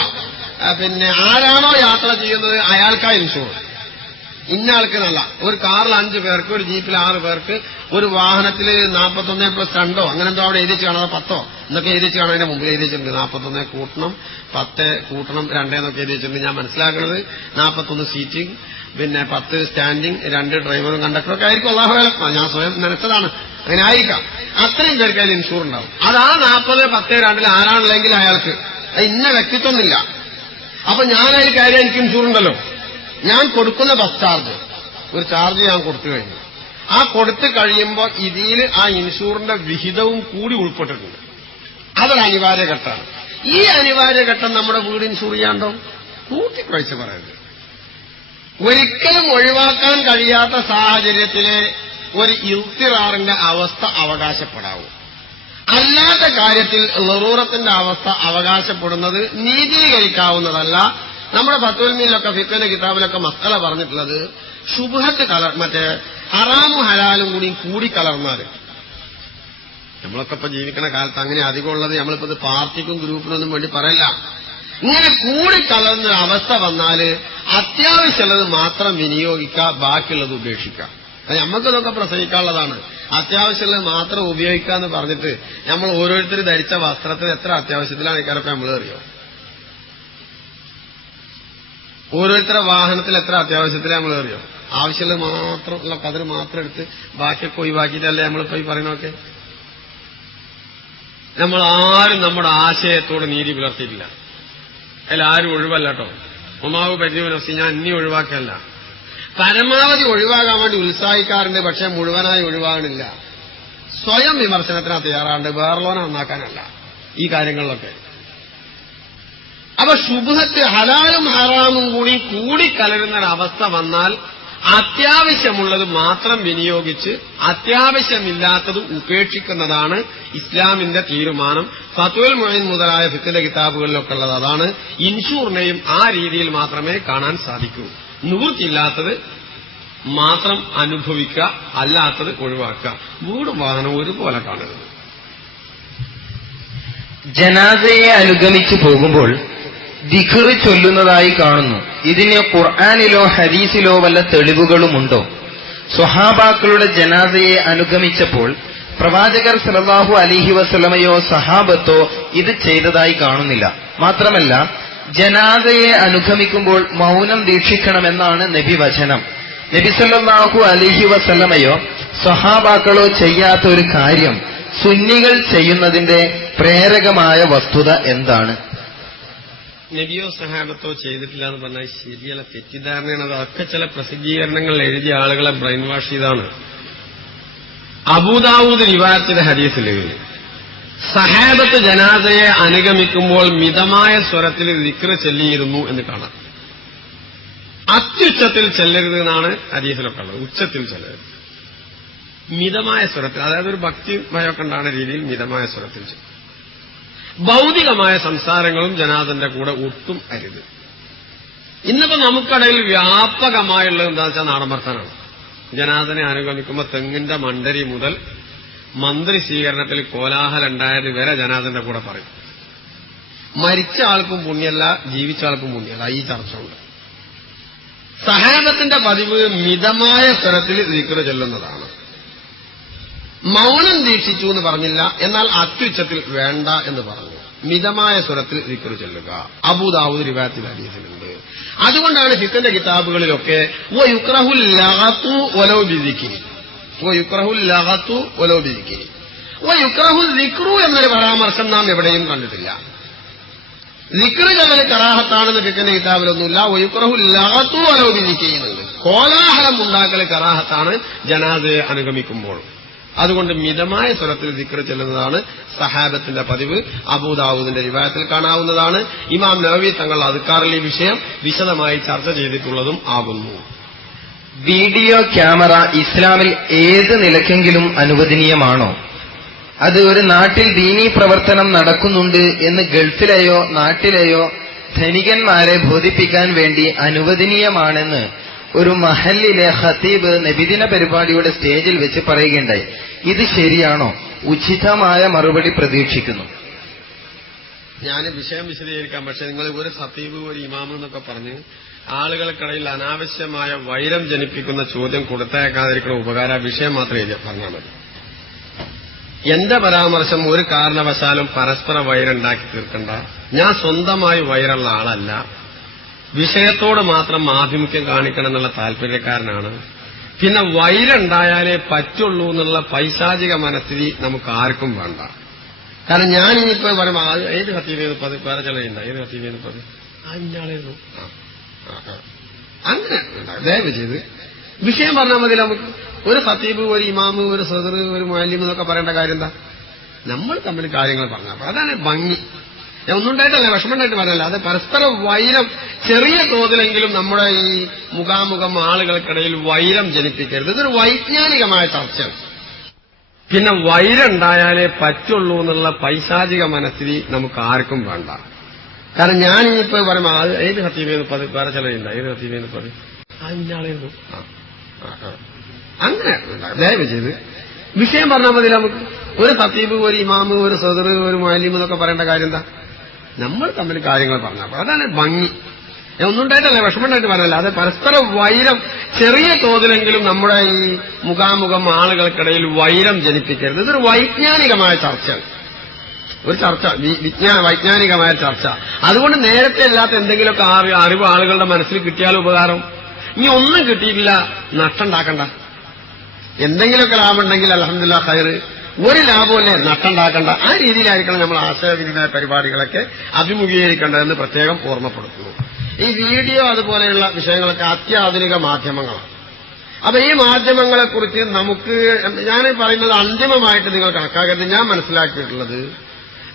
പിന്നെ ആരാണോ യാത്ര ചെയ്യുന്നത് അയാൾക്കാ ഇൻഷൂർ. ഇന്ന ആൾക്ക് നല്ല. ഒരു കാറിൽ 5 പേർക്ക്, ഒരു ജീപ്പിൽ 6 പേർക്ക്, ഒരു വാഹനത്തിൽ 41+2 അങ്ങനെന്തോ അവിടെ എഴുതിച്ച് കാണാം, 10 എന്നൊക്കെ എഴുതിച്ച് കാണാൻ. അതിന്റെ മുമ്പിൽ എഴുതിച്ചിട്ടുണ്ട് 41 കൂട്ടണം 10 കൂട്ടണം 2 എന്നൊക്കെ എഴുതിച്ചിട്ടുണ്ട്. ഞാൻ മനസ്സിലാക്കുന്നത് 41 സീറ്റിംഗ്, പിന്നെ 10 സ്റ്റാൻഡിംഗ്, 2 ഡ്രൈവറും കണ്ടക്ടറും ഒക്കെ ആയിരിക്കും. അല്ലാഹു ഞാൻ സ്വയം നനച്ചതാണ്, അങ്ങനെ ആയിരിക്കാം. അത്രയും പേർക്ക് അതിൽ ഇൻഷൂർ ഉണ്ടാവും. അതാ 40, 10, 2 ആരാണുള്ളെങ്കിൽ അയാൾക്ക്. അത് ഇന്ന വ്യക്തിത്വമൊന്നുമില്ല. അപ്പൊ ഞാനതിൽ കാര്യം എനിക്ക് ഇൻഷൂർ ഉണ്ടല്ലോ. ഞാൻ കൊടുക്കുന്ന ബസ് ചാർജ്, ഒരു ചാർജ് ഞാൻ കൊടുത്തു കഴിഞ്ഞു. ആ കൊടുത്തു കഴിയുമ്പോൾ ഇതിൽ ആ ഇൻഷൂറിന്റെ വിഹിതവും കൂടി ഉൾപ്പെട്ടിട്ടുണ്ട്. അതൊരു അനിവാര്യ ഘട്ടമാണ്. ഈ അനിവാര്യ ഘട്ടം നമ്മുടെ വീട് ഇൻഷൂർ ചെയ്യാണ്ടോ? കൂട്ടിക്കുഴച്ച് പറയരുത്. ഒരിക്കലും ഒഴിവാക്കാൻ കഴിയാത്ത സാഹചര്യത്തിലെ ഒരു ഇൽത്തിറാറിന്റെ അവസ്ഥ അവകാശപ്പെടാവൂ. അല്ലാത്ത കാര്യത്തിൽ ലറൂറത്തിന്റെ അവസ്ഥ അവകാശപ്പെടുന്നത് നീതീകരിക്കാവുന്നതല്ല. നമ്മുടെ ഫത്വൽ മീനിലൊക്കെ ഫിഖ്ഹിന്റെ കിതാബിലൊക്കെ മസല പറഞ്ഞിട്ടുള്ളത് ശുബ്ഹത്ത് മറ്റേ ഹറാമും ഹലാലും കൂടി കലർന്നാൽ, നമ്മളൊക്കെ ഇപ്പൊ ജീവിക്കുന്ന കാലത്ത് അങ്ങനെ അധികമുള്ളത് നമ്മളിപ്പോ ഇത് പാർട്ടിക്കും ഗ്രൂപ്പിനൊന്നും വേണ്ടി പറയല്ല. ഇങ്ങനെ കൂടിക്കലർന്ന അവസ്ഥ വന്നാൽ അത്യാവശ്യമുള്ളത് മാത്രം വിനിയോഗിക്കുക, ബാക്കിയുള്ളത് ഉപേക്ഷിക്കുക. അത് നമ്മൾക്കിതൊക്കെ പ്രസംഗിക്കാനുള്ളതാണ്. അത്യാവശ്യമുള്ളത് മാത്രം ഉപയോഗിക്കുക എന്ന് പറഞ്ഞിട്ട് നമ്മൾ ഓരോരുത്തർ ധരിച്ച വസ്ത്രത്തിന് എത്ര അത്യാവശ്യത്തിലാണ് ഇക്കാരൊക്കെ നമ്മൾ അറിയോ? ഓരോരുത്തരുടെ വാഹനത്തിൽ എത്ര അത്യാവശ്യത്തിലാണ് നമ്മൾ അറിയോ? ആവശ്യമുള്ളത് മാത്രമുള്ള കതിർ മാത്രം എടുത്ത് ബാക്കിയൊക്കെ ഒഴിവാക്കിയിട്ടല്ലേ നമ്മളിപ്പോ ഈ പറയുന്നതൊക്കെ. നമ്മൾ ആരും നമ്മുടെ ആശയത്തോട് നീതി പുലർത്തിയിട്ടില്ല. അതിലാരും ഒഴിവല്ല കേട്ടോ. ഒമാവ് പരിചയം ഞാൻ ഇനി ഒഴിവാക്കല്ല. പരമാവധി ഒഴിവാകാൻ വേണ്ടി ഉത്സാഹിക്കാറുണ്ട്, പക്ഷെ മുഴുവനായി ഒഴിവാകണില്ല. സ്വയം വിമർശനത്തിന് തയ്യാറാണ്ട് വേറെലോനെ നന്നാക്കാനല്ല ഈ കാര്യങ്ങളിലൊക്കെ. അപ്പൊ ശുബ്ഹത്ത് ഹലാലും ഹറാമും കൂടി കലരുന്നൊരവസ്ഥ വന്നാൽ അത്യാവശ്യമുള്ളത് മാത്രം വിനിയോഗിച്ച് അത്യാവശ്യമില്ലാത്തത് ഉപേക്ഷിക്കുന്നതാണ് ഇസ്ലാമിന്റെ തീരുമാനം. ഫത്വൽ മുഈൻ മുതലായ ഫിഖ്ഹിന്റെ കിതാബുകളിലൊക്കെ ഉള്ളത് അതാണ്. ഇൻഷൂറിനെയും ആ രീതിയിൽ മാത്രമേ കാണാൻ സാധിക്കൂ. നിവൃത്തിയില്ലാത്തത് മാത്രം അനുഭവിക്കുക, അല്ലാത്തത് ഒഴിവാക്കുക. വീടും വാഹനം ഒരുപോലെ കാണരുത്. ജനാസയെ അനുഗമിച്ചു പോകുമ്പോൾ ദിക്ർ ചൊല്ലുന്നതായി കാണുന്നു. ഇതിന് ഖുർആനിലോ ഹദീസിലോ വല്ല തെളിവുകളുമുണ്ടോ? സ്വഹാബാക്കളുടെ ജനാസയെ അനുഗമിച്ചപ്പോൾ പ്രവാചകർ സല്ലല്ലാഹു അലൈഹി വസല്ലമയോ സഹാബത്തോ ഇത് ചെയ്തതായി കാണുന്നില്ല. മാത്രമല്ല ജനാസയെ അനുഗമിക്കുമ്പോൾ മൗനം ദീക്ഷിക്കണമെന്നാണ് നബി വചനം. നബി സല്ലല്ലാഹു അലൈഹി വസല്ലമയോ സ്വഹാബാക്കളോ ചെയ്യാത്ത ഒരു കാര്യം സുന്നികൾ ചെയ്യുന്നതിന്റെ പ്രേരകമായ വസ്തുത എന്താണ്? നബിയോ സഹാബത്തോ ചെയ്തിട്ടില്ല എന്ന് പറഞ്ഞാൽ ശരിയല്ല, തെറ്റിദ്ധാരണയാണ്. അതൊക്കെ ചില പ്രസിദ്ധീകരണങ്ങളിൽ എഴുതിയ ആളുകളെ ബ്രെയിൻ വാഷ് ചെയ്താണ്. അബൂദാവൂദ് റിവായത്തിന്റെ ഹദീസിൽ സഹാബത്ത് ജനാസയെ അനുഗമിക്കുമ്പോൾ മിതമായ സ്വരത്തിൽ ദിക്ർ ചൊല്ലിയിരുന്നു എന്ന് കാണാം. അത്യുച്ചത്തിൽ ചെല്ലരുത് എന്നാണ് ഹദീസിലൊക്കെ ഉള്ളത്. ഉച്ചത്തിൽ ചെല്ലരുത്, മിതമായ സ്വരത്തിൽ, അതായത് ഒരു ഭക്തി ഭയമൊക്കെ ഉണ്ടാകുന്ന രീതിയിൽ മിതമായ സ്വരത്തിൽ ചെല്ലും. ഭൗതികമായ സംസാരങ്ങളും ജനാസന്റെ കൂടെ ഒട്ടും അരുത്. ഇന്നിപ്പോ നമുക്കിടയിൽ വ്യാപകമായുള്ളത് എന്താ വെച്ചാൽ നാടൻവർത്താനാണ്. ജനാസനെ അനുഗമിക്കുമ്പോൾ തെങ്ങിന്റെ മണ്ടരി മുതൽ മന്ത്രി സ്വീകരണത്തിൽ കോലാഹലം ഉണ്ടായത് വരെ ജനാസന്റെ കൂടെ പറയും. മരിച്ച ആൾക്കും പുണ്യല്ല, ജീവിച്ച ആൾക്കും പുണ്യല്ല. ഈ ചർച്ച ഉണ്ട്. സഹാബത്തിന്റെ പതിവ് മിതമായ സ്വരത്തിൽ ദിക്ർ ചൊല്ലുന്നതാണ്. മൗനം ദീക്ഷിച്ചു എന്ന് പറഞ്ഞില്ല, എന്നാൽ അത്യുച്ചത്തിൽ വേണ്ട എന്ന് പറഞ്ഞു. മിതമായ സ്വരത്തിൽ ദിക്ർ ചൊല്ലുക. അബൂദാവൂദ് റിവായത്തിൽ ഹദീസിലുണ്ട്. അതുകൊണ്ടാണ് ഫിഖ്ഹിന്റെ കിതാബുകളിലൊക്കെ വയുക്റഹുൽ ലഗതു വലൗ ബിദിക്രി, വയുക്റഹുൽ ലഗതു വലൗ ബിദിക്രി, വയുക്റഹുൽ ദിക്റു എന്നൊരു പരാമർശം നാം എവിടെയും കണ്ടിട്ടില്ല. ദിക്ർ ചൊല്ലൽ കറാഹത്താണെന്ന് ഫിഖ്ഹിന്റെ കിതാബിലൊന്നുമില്ല. വയുക്റഹുൽ ലഗതു വലൗ ബിദിക്രി എന്നുണ്ട്. കോലാഹലം ഉണ്ടാക്കൽ കറാഹത്താണ് ജനാസയെ അനുഗമിക്കുമ്പോൾ. അതുകൊണ്ട് മിതമായ സ്വരത്തിൽ ദിക്ർ ചെല്ലുന്നതാണ് സഹാബത്തിന്റെ പതിവ്. അബൂദാവൂദിന്റെ റിവായത്തിൽ കാണാവുന്നതാണ്. ഇമാം നവവി തങ്ങൾ അദ്കാറിൽ ഈ വിഷയം വിശദമായി ചർച്ച ചെയ്തിട്ടുള്ളതും ആകുന്നു. വീഡിയോ ക്യാമറ ഇസ്ലാമിൽ ഏത് നിലക്കെങ്കിലും അനുവദനീയമാണോ? അത് ഒരു നാട്ടിൽ ദീനീ പ്രവർത്തനം നടക്കുന്നുണ്ട് എന്ന് ഗൾഫിലെയോ നാട്ടിലെയോ ധനികന്മാരെ ബോധിപ്പിക്കാൻ വേണ്ടി അനുവദനീയമാണെന്ന് ഒരു മഹല്ലിലെ ഖതീബ് നബിദിന പരിപാടിയുടെ സ്റ്റേജിൽ വെച്ച് പറയുകയുണ്ടായി. ഇത് ശരിയാണോ? ഉചിതമായ മറുപടി പ്രതീക്ഷിക്കുന്നു. ഞാൻ വിഷയം വിശദീകരിക്കാം. പക്ഷെ നിങ്ങൾ ഒരു ഖതീബ് ഒരു ഇമാം എന്നൊക്കെ പറഞ്ഞ് ആളുകൾക്കിടയിൽ അനാവശ്യമായ വൈരം ജനിപ്പിക്കുന്ന ചോദ്യം കൊടുത്തയക്കാതിരിക്കുന്ന ഉപകാര വിഷയം മാത്രമേ പറഞ്ഞാൽ മതി. എന്റെ പരാമർശം ഒരു കാരണവശാലും പരസ്പര വൈരുണ്ടാക്കി തീർക്കണ്ട. ഞാൻ സ്വന്തമായി വൈരുള്ള ആളല്ല. വിഷയത്തോട് മാത്രം ആഭിമുഖ്യം കാണിക്കണം എന്നുള്ള താല്പര്യക്കാരനാണ്. പിന്നെ വൈരുണ്ടായാലേ പറ്റുള്ളൂ എന്നുള്ള പൈശാചിക മനസ്ഥിതി നമുക്ക് ആർക്കും വേണ്ട. കാരണം ഞാൻ ഇനിയിപ്പോ പറയുമ്പോൾ ഏത് ഖതീബേന്ന് പതി വേറെ ചിലരുണ്ട്, ഏത് ഖതീബേന്ന് പതി ഇന്നാളായിരുന്നു അങ്ങനെ ദയവ് ചെയ്ത് വിഷയം പറഞ്ഞാൽ മതി. നമുക്ക് ഒരു ഖതീബ് ഒരു ഇമാമ് ഒരു സദർ ഒരു മുഅല്ലിം എന്നൊക്കെ പറയേണ്ട കാര്യം എന്താ? നമ്മൾ തമ്മിൽ കാര്യങ്ങൾ പറഞ്ഞാൽ അതാണ് ഭംഗി. ഞാൻ ഒന്നുണ്ടായിട്ടല്ല, വിഷമമുണ്ടായിട്ട് പറഞ്ഞല്ല. അത് പരസ്പര വൈരം ചെറിയ തോതിലെങ്കിലും നമ്മുടെ ഈ മുഖാമുഖം ആളുകൾക്കിടയിൽ വൈരം ജനിപ്പിക്കരുത്. ഇതൊരു വൈജ്ഞാനികമായ ചർച്ചയാണ്. പിന്നെ വൈരുണ്ടായാലേ പറ്റുള്ളൂ എന്നുള്ള പൈശാചിക മനസ്ഥിതി നമുക്ക് ആർക്കും വേണ്ട. കാരണം ഞാൻ ഇനിയിപ്പോ പറയുമ്പോ അത് ഏത് ഹത്തീബേന്ന് പതി വേറെ ചിലരുണ്ട്, ഏത് ഹത്തീബേന്ന് പതി ഇന്നാളായിരുന്നു അങ്ങനെ ദയവ് ചെയ്ത് വിഷയം പറഞ്ഞാൽ മതി. നമുക്ക് ഒരു ഹത്തീബ്, ഒരു ഇമാമ്, ഒരു സദർ, ഒരു മുഅല്ലിം എന്നൊക്കെ പറയേണ്ട കാര്യം എന്താ? നമ്മൾ തമ്മിൽ കാര്യങ്ങൾ പറഞ്ഞാൽ അതാണ് ഭംഗി. ഞാൻ ഒന്നുണ്ടായിട്ടല്ല, വിഷമമുണ്ടായിട്ട് പറഞ്ഞല്ല. അത് പരസ്പര വൈരം ചെറിയ തോതിലെങ്കിലും നമ്മുടെ ഈ മുഖാമുഖം ആളുകൾക്കിടയിൽ വൈരം ജനിപ്പിക്കരുത്. ഇതൊരു വൈജ്ഞാനികമായ ചർച്ചയാണ്, ഒരു ചർച്ച, വൈജ്ഞാനികമായ ചർച്ച. അതുകൊണ്ട് നേരത്തെ അല്ലാത്ത എന്തെങ്കിലുമൊക്കെ അറിവ് ആളുകളുടെ മനസ്സിൽ കിട്ടിയാലും ഉപകാരം. ഇനി ഒന്നും കിട്ടിയിട്ടില്ല, നഷ്ടം ഉണ്ടാക്കണ്ട. എന്തെങ്കിലുമൊക്കെ ലാഭം ഉണ്ടെങ്കിൽ അൽഹംദുലില്ലാഹ് ഖൈറ്, ഒരു ലാഭമല്ലേ, നഷ്ടം ഉണ്ടാക്കണ്ട. ആ രീതിയിലായിരിക്കണം നമ്മൾ ആശയവിനിമയ പരിപാടികളൊക്കെ അഭിമുഖീകരിക്കേണ്ടതെന്ന് പ്രത്യേകം ഓർമ്മപ്പെടുത്തുന്നു. ഈ വീഡിയോ അതുപോലെയുള്ള വിഷയങ്ങളൊക്കെ അത്യാധുനിക മാധ്യമങ്ങളാണ്. അപ്പൊ ഈ മാധ്യമങ്ങളെക്കുറിച്ച് നമുക്ക്, ഞാൻ പറയുന്നത് അന്തിമമായിട്ട് നിങ്ങൾ കണക്കാക്കരുത്. ഞാൻ മനസ്സിലാക്കിയിട്ടുള്ളത്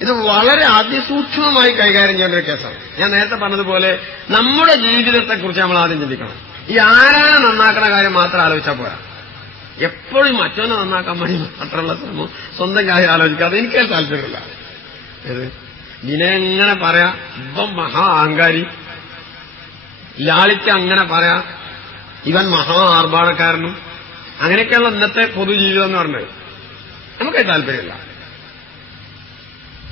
ഇത് വളരെ അതിസൂക്ഷ്മമായി കൈകാര്യം ചെയ്യേണ്ട ഒരു കേസാണ്. ഞാൻ നേരത്തെ പറഞ്ഞതുപോലെ നമ്മുടെ ജീവിതത്തെക്കുറിച്ച് നമ്മൾ ആദ്യം ചിന്തിക്കണം. ഈ ആരാനെ നന്നാക്കണ കാര്യം മാത്രം ആലോചിച്ചാൽ പോരാ. എപ്പോഴും മറ്റൊന്നെ നന്നാക്കാൻ വേണ്ടി മാത്രമുള്ള ശ്രമം സ്വന്തം കാര്യം ആലോചിക്കാതെ എനിക്ക് താല്പര്യമില്ല. ഇതിനെ എങ്ങനെ പറയാ, ഇവൻ മഹാ അഹങ്കാരി, ലാളിക്ക് അങ്ങനെ പറയാ, ഇവൻ മഹാ ആർഭാടക്കാരനും, അങ്ങനെയൊക്കെയുള്ള ഇന്നത്തെ പൊതുജീവിതം എന്ന് പറഞ്ഞത് നമുക്ക് താല്പര്യമില്ല.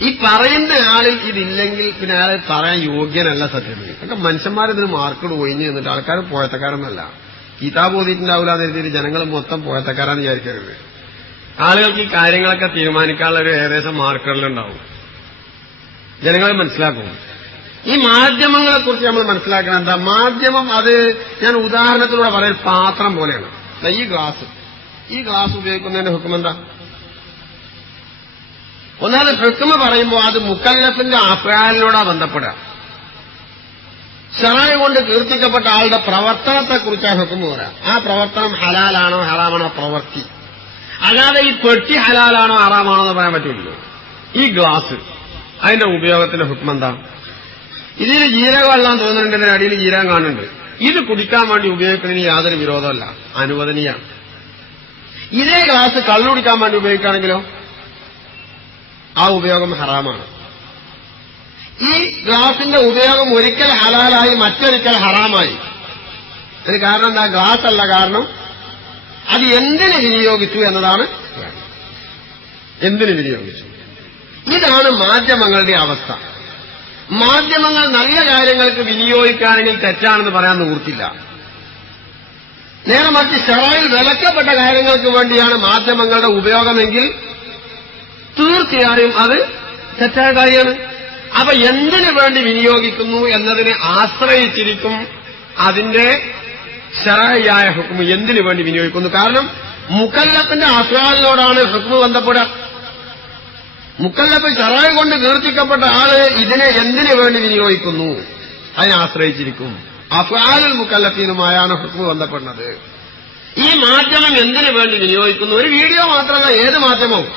ഈ പറയുന്ന ആളിൽ ഇതില്ലെങ്കിൽ പിന്നെ അയാളെ പറയാൻ യോഗ്യനല്ല സത്യത്തിൽ. ഒക്കെ മനുഷ്യന്മാരിതിന് മാർക്കോട് ഒഴിഞ്ഞു നിന്നിട്ട് ആൾക്കാർ പോയത്തക്കാരൊന്നല്ല. കിതാബ് ഓതിയിട്ടുണ്ടാവില്ല എന്ന് എഴുതിയിട്ട് ജനങ്ങൾ മൊത്തം പോയത്തക്കാരാന്ന് വിചാരിക്കരുത്. ആളുകൾക്ക് ഈ കാര്യങ്ങളൊക്കെ തീരുമാനിക്കാനുള്ള ഒരു ഏകദേശം മാർക്കറിലുണ്ടാവും. ജനങ്ങൾ മനസ്സിലാക്കും. ഈ മാധ്യമങ്ങളെക്കുറിച്ച് നമ്മൾ മനസ്സിലാക്കണം. എന്താ മാധ്യമം? അത് ഞാൻ ഉദാഹരണത്തിലൂടെ പറയാൻ പാത്രം പോലെയാണ്. ഈ ഗ്ലാസ് ഉപയോഗിക്കുന്നതിന്റെ ഹുക്കം എന്താ? ഒന്നാമത് ഹുക്മ പറയുമ്പോൾ അത് മുക്കല്ലഫിന്റെ അഫ്ആലിനോടാ ബന്ധപ്പെടുക. ശറഅ് കൊണ്ട് കീർത്തിക്കപ്പെട്ട ആളുടെ പ്രവർത്തനത്തെക്കുറിച്ചാണ് ഹുക്മ പറയാം. ആ പ്രവർത്തനം ഹലാലാണോ ഹറാമാണോ പ്രവൃത്തി. അല്ലാതെ ഈ പെട്ടി ഹലാലാണോ ഹറാമാണോ എന്ന് പറയാൻ പറ്റില്ലല്ലോ. ഈ ഗ്ലാസ് അതിന്റെ ഉപയോഗത്തിന്റെ ഹുക്മ എന്താ? ഇതിൽ ജീരകം വെള്ളം തോന്നുന്നുണ്ട്, ഇതിന്റെ അടിയിൽ ജീരകം കാണുന്നുണ്ട്. ഇത് കുടിക്കാൻ വേണ്ടി ഉപയോഗിക്കുന്നതിന് യാതൊരു വിരോധമല്ല, അനുവദനീയാണ്. ഇതേ ഗ്ലാസ് കള്ളുകുടിക്കാൻ വേണ്ടി ഉപയോഗിക്കുകയാണെങ്കിലോ ആ ഉപയോഗം ഹറാമാണ്. ഈ ഗ്ലാസിന്റെ ഉപയോഗം ഒരിക്കൽ ഹലാലായി മറ്റൊരിക്കൽ ഹറാമായി. അതിന് കാരണം എന്താ? ഗ്ലാസ് അല്ല കാരണം, അത് എന്തിന് വിനിയോഗിച്ചു എന്നതാണ്. എന്തിന് വിനിയോഗിച്ചു? ഇതാണ് മാധ്യമങ്ങളുടെ അവസ്ഥ. മാധ്യമങ്ങൾ നല്ല കാര്യങ്ങൾക്ക് വിനിയോഗിക്കുകയാണെങ്കിൽ തെറ്റാണെന്ന് പറയാൻ നിവൃത്തില്ല. നേരെ മറിച്ച് ശറഅയിൽ വിലക്കപ്പെട്ട കാര്യങ്ങൾക്ക് വേണ്ടിയാണ് മാധ്യമങ്ങളുടെ ഉപയോഗമെങ്കിൽ തീർച്ചയായും അത് തെറ്റായ കാര്യമാണ്. അപ്പൊ എന്തിനു വേണ്ടി വിനിയോഗിക്കുന്നു എന്നതിനെ ആശ്രയിച്ചിരിക്കും അതിന്റെ ശറഅയായ ഹുക്മ. എന്തിനു വേണ്ടി വിനിയോഗിക്കുന്നു? കാരണം മുക്കല്ലഫിന്റെ അഫ്ആലിനോടാണ് ഹുക്മ ബന്ധപ്പെടുക. മുക്കല്ലഫ് ശറഅ് കൊണ്ട് കീർത്തിക്കപ്പെട്ട ആള് ഇതിനെ എന്തിനു വേണ്ടി വിനിയോഗിക്കുന്നു അതിനെ ആശ്രയിച്ചിരിക്കും. അഫ്ആലുൽ മുക്കല്ലഫീനുമായാണ് ഹുക്മ ബന്ധപ്പെടുന്നത്. ഈ മാധ്യമം എന്തിനു വേണ്ടി വിനിയോഗിക്കുന്നു? ഒരു വീഡിയോ മാത്രമല്ല, ഏത് മാധ്യമവും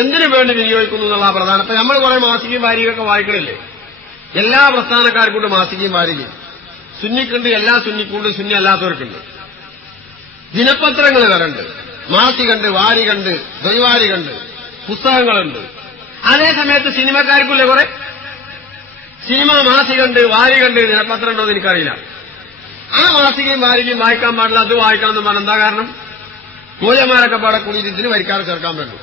എന്തിനു വേണ്ടി വിനിയോഗിക്കുന്നു എന്നുള്ള പ്രധാനപ്പെട്ട. നമ്മൾ കുറെ മാസികയും വാരികയൊക്കെ വായിക്കണില്ലേ? എല്ലാ പ്രസ്ഥാനക്കാർക്കുണ്ട് മാസികയും വാരികയും. സുന്നിക്കുണ്ട്, എല്ലാ സുന്നിക്കുണ്ട്, സുന്നി അല്ലാത്തവർക്കുണ്ട്. ദിനപത്രങ്ങൾ വരണ്ട്, മാസികണ്ട്, വാരികണ്ട്, ദ്വൈവാരികണ്ട്, പുസ്തകങ്ങളുണ്ട്. അതേസമയത്ത് സിനിമക്കാർക്കില്ലേ കുറെ? സിനിമ മാസികണ്ട്, വാരികണ്ട്, ദിനപത്രം ഉണ്ടോ എന്ന് എനിക്കറിയില്ല. ആ മാസികയും വാരികയും വായിക്കാൻ പാടില്ല, അത് വായിക്കണമെന്ന് പറഞ്ഞ എന്താ കാരണം? മൂല്യന്മാരൊക്കെ പാടെ കൂടിയിട്ട് ഇതിന് വരിക്കാരെ ചേർക്കാൻ പറ്റും.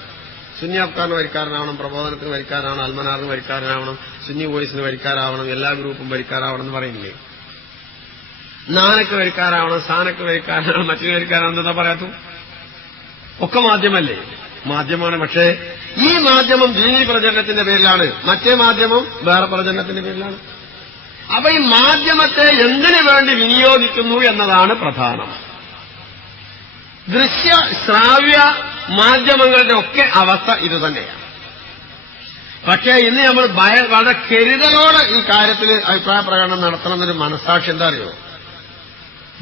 സുന്നി അഫ്കാറിന് വരിക്കാരനാവണം, പ്രബോധനത്തിന് വരിക്കാരനാവണം, അൽമനാറിന് വരിക്കാരനാവണം, സുന്നി വോയിസിന് വരിക്കാരാവണം, എല്ലാ ഗ്രൂപ്പും വരിക്കാരാവണം എന്ന് പറയുന്നില്ലേ? നാനക്ക് വരിക്കാരാവണം, സാനക്ക് വരിക്കാരാവണം, മറ്റൊരു വരിക്കാരാവണം എന്താ പറയാത്തു? ഒക്കെ മാധ്യമല്ലേ? മാധ്യമമാണ്. പക്ഷേ ഈ മാധ്യമം ദീനീ പ്രചരണത്തിന്റെ പേരിലാണ്, മറ്റേ മാധ്യമം വേറെ പ്രചരണത്തിന്റെ പേരിലാണ്. അപ്പൊ ഈ മാധ്യമത്തെ എന്തിനു വേണ്ടി വിനിയോഗിക്കുന്നു എന്നതാണ് പ്രധാനം. ദൃശ്യ ശ്രാവ്യ മാധ്യമങ്ങളുടെ ഒക്കെ അവസ്ഥ ഇതുതന്നെയാണ്. പക്ഷേ ഇന്ന് നമ്മൾ വളരെ കരുതലോടെ ഈ കാര്യത്തിൽ അഭിപ്രായ പ്രകടനം നടത്തണമെന്നൊരു മനസ്സാക്ഷി എന്താ അറിയോ?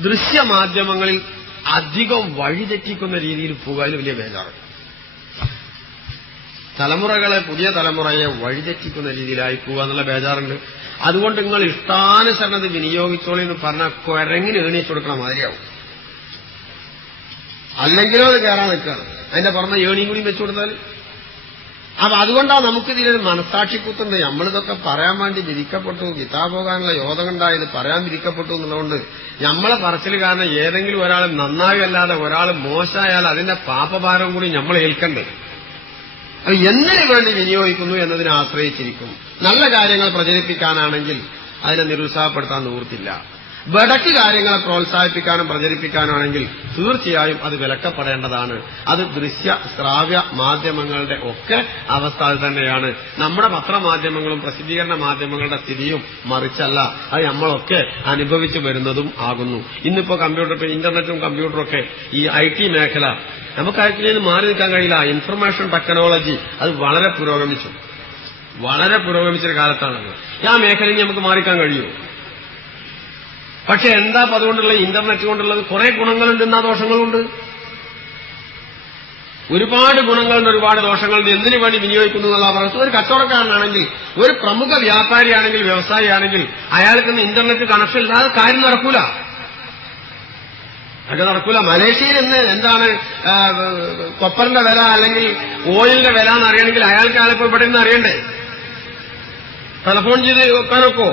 ദൃശ്യമാധ്യമങ്ങളിൽ അധികം വഴിതെറ്റിക്കുന്ന രീതിയിൽ പോകാൻ വലിയ ബേജാറ്. തലമുറകളെ, പുതിയ തലമുറയെ വഴിതെറ്റിക്കുന്ന രീതിയിലായി പോവുക എന്നുള്ള ബേജാറുണ്ട്. അതുകൊണ്ട് നിങ്ങൾ ഇഷ്ടാനുസരണം ഇത് വിനിയോഗിച്ചോളി എന്ന് പറഞ്ഞാൽ കുരങ്ങിന് എണീച്ചു കൊടുക്കണ മാതിരിയാവും. അല്ലെങ്കിലോ അത് കയറാൻ നിൽക്കുകയാണ്. അതിന്റെ പുറമെ ഏണിയും കൂടി വെച്ചു കൊടുത്താൽ. അപ്പൊ അതുകൊണ്ടാണ് നമുക്കിതിലൊരു മനസാക്ഷിക്കുത്തുണ്ട്. നമ്മളിതൊക്കെ പറയാൻ വേണ്ടി വിധിക്കപ്പെട്ടു, കിതാബ് പോകാനുള്ള യോഗം ഉണ്ടായത് പറയാൻ വിധിക്കപ്പെട്ടു എന്നുള്ളതുകൊണ്ട് നമ്മളെ പറച്ചിൽ കാരണം ഏതെങ്കിലും ഒരാൾ നന്നാകല്ലാതെ ഒരാൾ മോശമായാൽ അതിന്റെ പാപഭാരം കൂടി നമ്മൾ ഏൽക്കണ്ടേ. അത് എന്തിനു വേണ്ടി വിനിയോഗിക്കുന്നു എന്നതിനെ ആശ്രയിച്ചിരിക്കും. നല്ല കാര്യങ്ങൾ പ്രചരിപ്പിക്കാനാണെങ്കിൽ അതിനെ നിരുത്സാഹപ്പെടുത്താൻ നിവൃത്തില്ല. വടക്ക് കാര്യങ്ങളെ പ്രോത്സാഹിപ്പിക്കാനും പ്രചരിപ്പിക്കാനാണെങ്കിൽ തീർച്ചയായും അത് വിലക്കപ്പെടേണ്ടതാണ്. അത് ദൃശ്യ ശ്രാവ്യ മാധ്യമങ്ങളുടെ ഒക്കെ അവസ്ഥ അത് തന്നെയാണ്. നമ്മുടെ പത്രമാധ്യമങ്ങളും പ്രസിദ്ധീകരണ മാധ്യമങ്ങളുടെ സ്ഥിതിയും മറിച്ചല്ല. അത് നമ്മളൊക്കെ അനുഭവിച്ചു വരുന്നതും ആകുന്നു. ഇന്നിപ്പോ ഇന്റർനെറ്റും കമ്പ്യൂട്ടറും ഒക്കെ ഈ IT മേഖല നമുക്ക് ആർക്കിലും മാറി നിൽക്കാൻ കഴിയില്ല. ഇൻഫർമേഷൻ ടെക്നോളജി അത് വളരെ പുരോഗമിച്ചൊരു കാലത്താണത്. ആ മേഖലയിൽ നമുക്ക് മാറിക്കാൻ കഴിയുമോ? പക്ഷെ എന്താ അതുകൊണ്ടുള്ള ഇന്റർനെറ്റ് കൊണ്ടുള്ളത്? കുറെ ഗുണങ്ങളുണ്ട്, എന്നാ ദോഷങ്ങളുണ്ട്. ഒരുപാട് ഗുണങ്ങളുണ്ട്, ഒരുപാട് ദോഷങ്ങളുണ്ട്. എന്തിനു വേണ്ടി വിനിയോഗിക്കുന്നു എന്നുള്ള പറഞ്ഞത് ഒരു കച്ചവടക്കാരനാണെങ്കിൽ, ഒരു പ്രമുഖ വ്യാപാരിയാണെങ്കിൽ, വ്യവസായിയാണെങ്കിൽ അയാൾക്ക് ഇന്റർനെറ്റ് കണക്ഷൻ ഇല്ലാതെ കാര്യം നടക്കൂല. മലേഷ്യയിൽ ഇന്ന് എന്താണ് കൊപ്പറിന്റെ വില അല്ലെങ്കിൽ ഓയിലിന്റെ വില എന്നറിയണമെങ്കിൽ അയാൾക്ക് അയാളിപ്പോ ഇവിടെ നിന്ന് അറിയണ്ടേ? ടെലിഫോൺ ചെയ്ത് വെക്കാനൊക്കോ?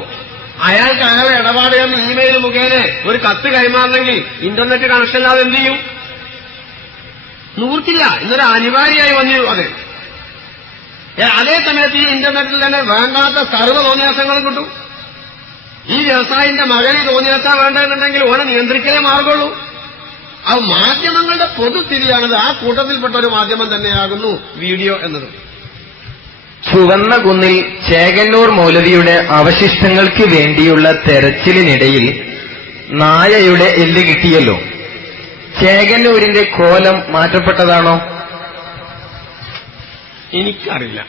അയാൾക്ക് അയാളെ ഇടപാട് ചെയ്യുന്ന ഇമെയിൽ മുഖേന ഒരു കത്ത് കൈമാറണമെങ്കിൽ ഇന്റർനെറ്റ് കണക്ഷൻ ഇല്ലാതെ എന്ത് ചെയ്യും? നിവൃത്തില്ല. ഇന്നൊരു അനിവാര്യമായി വന്നിരുന്നു അത്. അതേ സമയത്ത് ഈ ഇന്റർനെറ്റിൽ തന്നെ വേണ്ടാത്ത സർവ്വ തോന്നിയാസങ്ങളും കിട്ടും. ഈ വ്യവസായിന്റെ മകന് തോന്നിയാസാ വേണ്ടതെന്നുണ്ടെങ്കിൽ ഓനെ നിയന്ത്രിക്കലേ മാർഗുള്ളൂ. അത് മാധ്യമങ്ങളുടെ പൊതുസ്ഥിതിയാണത്. ആ കൂട്ടത്തിൽപ്പെട്ട ഒരു മാധ്യമം തന്നെയാകുന്നു വീഡിയോ എന്നത്. ചുവന്ന കുന്നിൽ ചേകന്നൂർ മൗലവിയുടെ അവശിഷ്ടങ്ങൾക്ക് വേണ്ടിയുള്ള തെരച്ചിലിനിടയിൽ നായയുടെ എല്ല് കിട്ടിയല്ലോ. ചേകന്നൂരിന്റെ കോലം മാറ്റപ്പെട്ടതാണോ? എനിക്കറിയില്ല.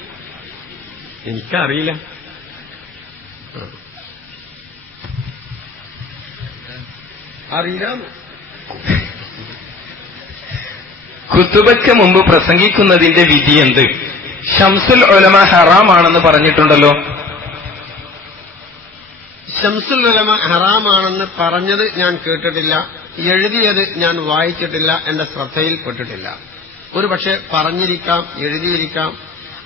ഖുതുബയ്ക്ക് മുമ്പ് പ്രസംഗിക്കുന്നതിന്റെ വിധി എന്ത്? ഷംസുൽ ഉലമ ഹറാമാണെന്ന് പറഞ്ഞിട്ടുണ്ടല്ലോ. ഷംസുൽ ഉലമ ഹറാമാണെന്ന് പറഞ്ഞത് ഞാൻ കേട്ടിട്ടില്ല, എഴുതിയത് ഞാൻ വായിച്ചിട്ടില്ല, എന്റെ ശ്രദ്ധയിൽപ്പെട്ടിട്ടില്ല. ഒരു പക്ഷെ പറഞ്ഞിരിക്കാം, എഴുതിയിരിക്കാം,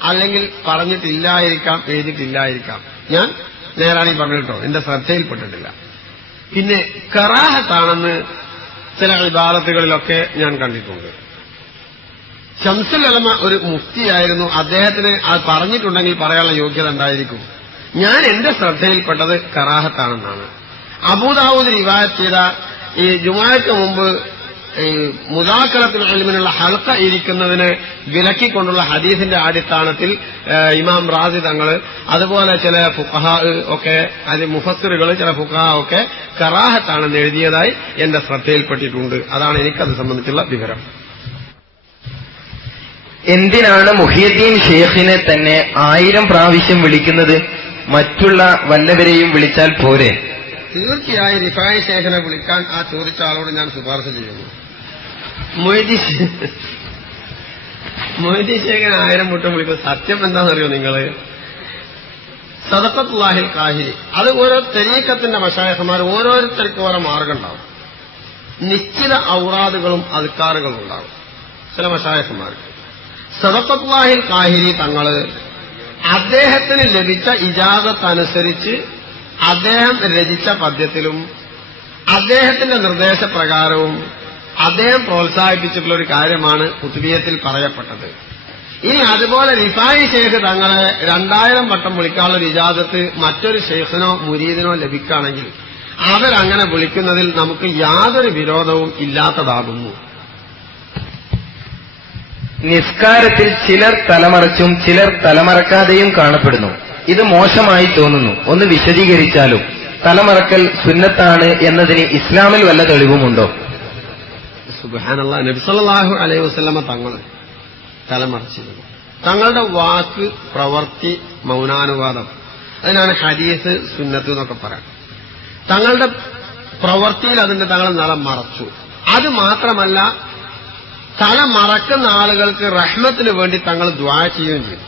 അല്ലെങ്കിൽ പറഞ്ഞിട്ടില്ലായിരിക്കാം, എഴുതിയിട്ടില്ലായിരിക്കാം. ഞാൻ നേരാണി പറഞ്ഞിട്ടോ, എന്റെ ശ്രദ്ധയിൽപ്പെട്ടിട്ടില്ല. പിന്നെ കറാഹത്താണെന്ന് ചില ഇബാദത്തുകളിലൊക്കെ ഞാൻ കണ്ടിട്ടുണ്ട്. ഷംസുൽ ഉലമ ഒരു മുഫ്തിയായിരുന്നു. അദ്ദേഹത്തിന് അത് പറഞ്ഞിട്ടുണ്ടെങ്കിൽ പറയാനുള്ള യോഗ്യത ഉണ്ടായിരിക്കും. ഞാൻ എന്റെ ശ്രദ്ധയിൽപ്പെട്ടത് കറാഹത്താണെന്നാണ്. അബൂദാവൂദ് റിവായത്ത് ചെയ്ത ഈ ജുമാഅക്ക് മുമ്പ് ഈ മുദാക്കറത്തുൽ ഇൽമിനുള്ള ഹൽഖ ഇരിക്കുന്നതിന് വിലക്കിക്കൊണ്ടുള്ള ഹദീസിന്റെ അടിസ്ഥാനത്തിൽ ഇമാം റാസി തങ്ങൾ, അതുപോലെ ചില ഫുഖഹാ ഒക്കെ, അത് മുഫസ്സിറുകൾ, ചില ഫുഖഹാ ഒക്കെ കറാഹത്താണെന്ന് എഴുതിയതായി എന്റെ ശ്രദ്ധയിൽപ്പെട്ടിട്ടുണ്ട്. അതാണ് എനിക്കത് സംബന്ധിച്ചുള്ള വിവരം. എന്തിനാണ് മുഹിയുദ്ദീൻ ഷെയ്ഖിനെ തന്നെ 1000 പ്രാവശ്യം വിളിക്കുന്നത്? മറ്റുള്ള വല്ലവരെയും വിളിച്ചാൽ പോരെ? തീർച്ചയായും റിഫായി ഷെയ്ഖിനെ വിളിക്കാൻ ആ ചോദിച്ച ആളോട് ഞാൻ ശുപാർശ ചെയ്യുന്നു. മൊയ്തീൻ ഷെയ്ഖിനെ 1000 വട്ടം വിളിക്കുന്നത് സത്യം എന്താണെന്നറിയോ നിങ്ങള്? സദഖത്തുല്ലാഹിൽ കാഹിരി, അത് ഓരോ തരീഖത്തിന്റെ മശായിഖുമാർ ഓരോരുത്തർക്കും ഓരോ മാർഗം ഉണ്ടാവും. നിശ്ചിത ഔറാദുകളും അദ്കാറുകളും ഉണ്ടാവും ചില മശായിഖുമാർക്ക്. സദഖത്തുല്ലാഹിൽ കാഹിരി തങ്ങള് അദ്ദേഹത്തിന് ലഭിച്ച ഇജാസത്ത് അനുസരിച്ച് അദ്ദേഹം രചിച്ച പദ്യത്തിലും അദ്ദേഹത്തിന്റെ നിർദ്ദേശപ്രകാരവും അദ്ദേഹം പ്രോത്സാഹിപ്പിച്ചിട്ടുള്ള ഒരു കാര്യമാണ് കുതുബിയത്തിൽ പറയപ്പെട്ടത്. ഇനി അതുപോലെ റിഫായി ഷെയ്ഖ് തങ്ങളെ 2000 വട്ടം വിളിക്കാനുള്ള ഇജാസത്ത് മറ്റൊരു ഷെയ്ഖിനോ മുരീദിനോ ലഭിക്കുകയാണെങ്കിൽ അവരങ്ങനെ വിളിക്കുന്നതിൽ നമുക്ക് യാതൊരു വിരോധവും ഇല്ലാത്തതാകുന്നു. നിസ്കാരത്തിൽ ചിലർ തലമറച്ചും ചിലർ തലമറക്കാതെയും കാണപ്പെടുന്നു. ഇത് മോശമായി തോന്നുന്നു. ഒന്ന് വിശദീകരിച്ചാലും. തലമറക്കൽ സുന്നത്താണ് എന്നതിന് ഇസ്ലാമിൽ വല്ല തെളിവുമുണ്ടോ? സുബ്ഹാനല്ലാഹ്, നബി സല്ലല്ലാഹു അലൈഹി വസല്ലമ തങ്ങൾ തലമറച്ചിരുന്നു. തങ്ങളുടെ വാക്ക്, പ്രവൃത്തി, മൗനാനുവാദം, അതിനാണ് ഹദീസ്, സുന്നത്ത് എന്നൊക്കെ പറയാം. തങ്ങളുടെ പ്രവൃത്തിയിൽ അതിന്റെ തങ്ങൾ നളം മറച്ചു. അത് മാത്രമല്ല, തല മറക്കുന്ന ആളുകൾക്ക് റഹ്മത്തിന് വേണ്ടി തങ്ങൾ ദുആ ചെയ്യുകയും ചെയ്തു.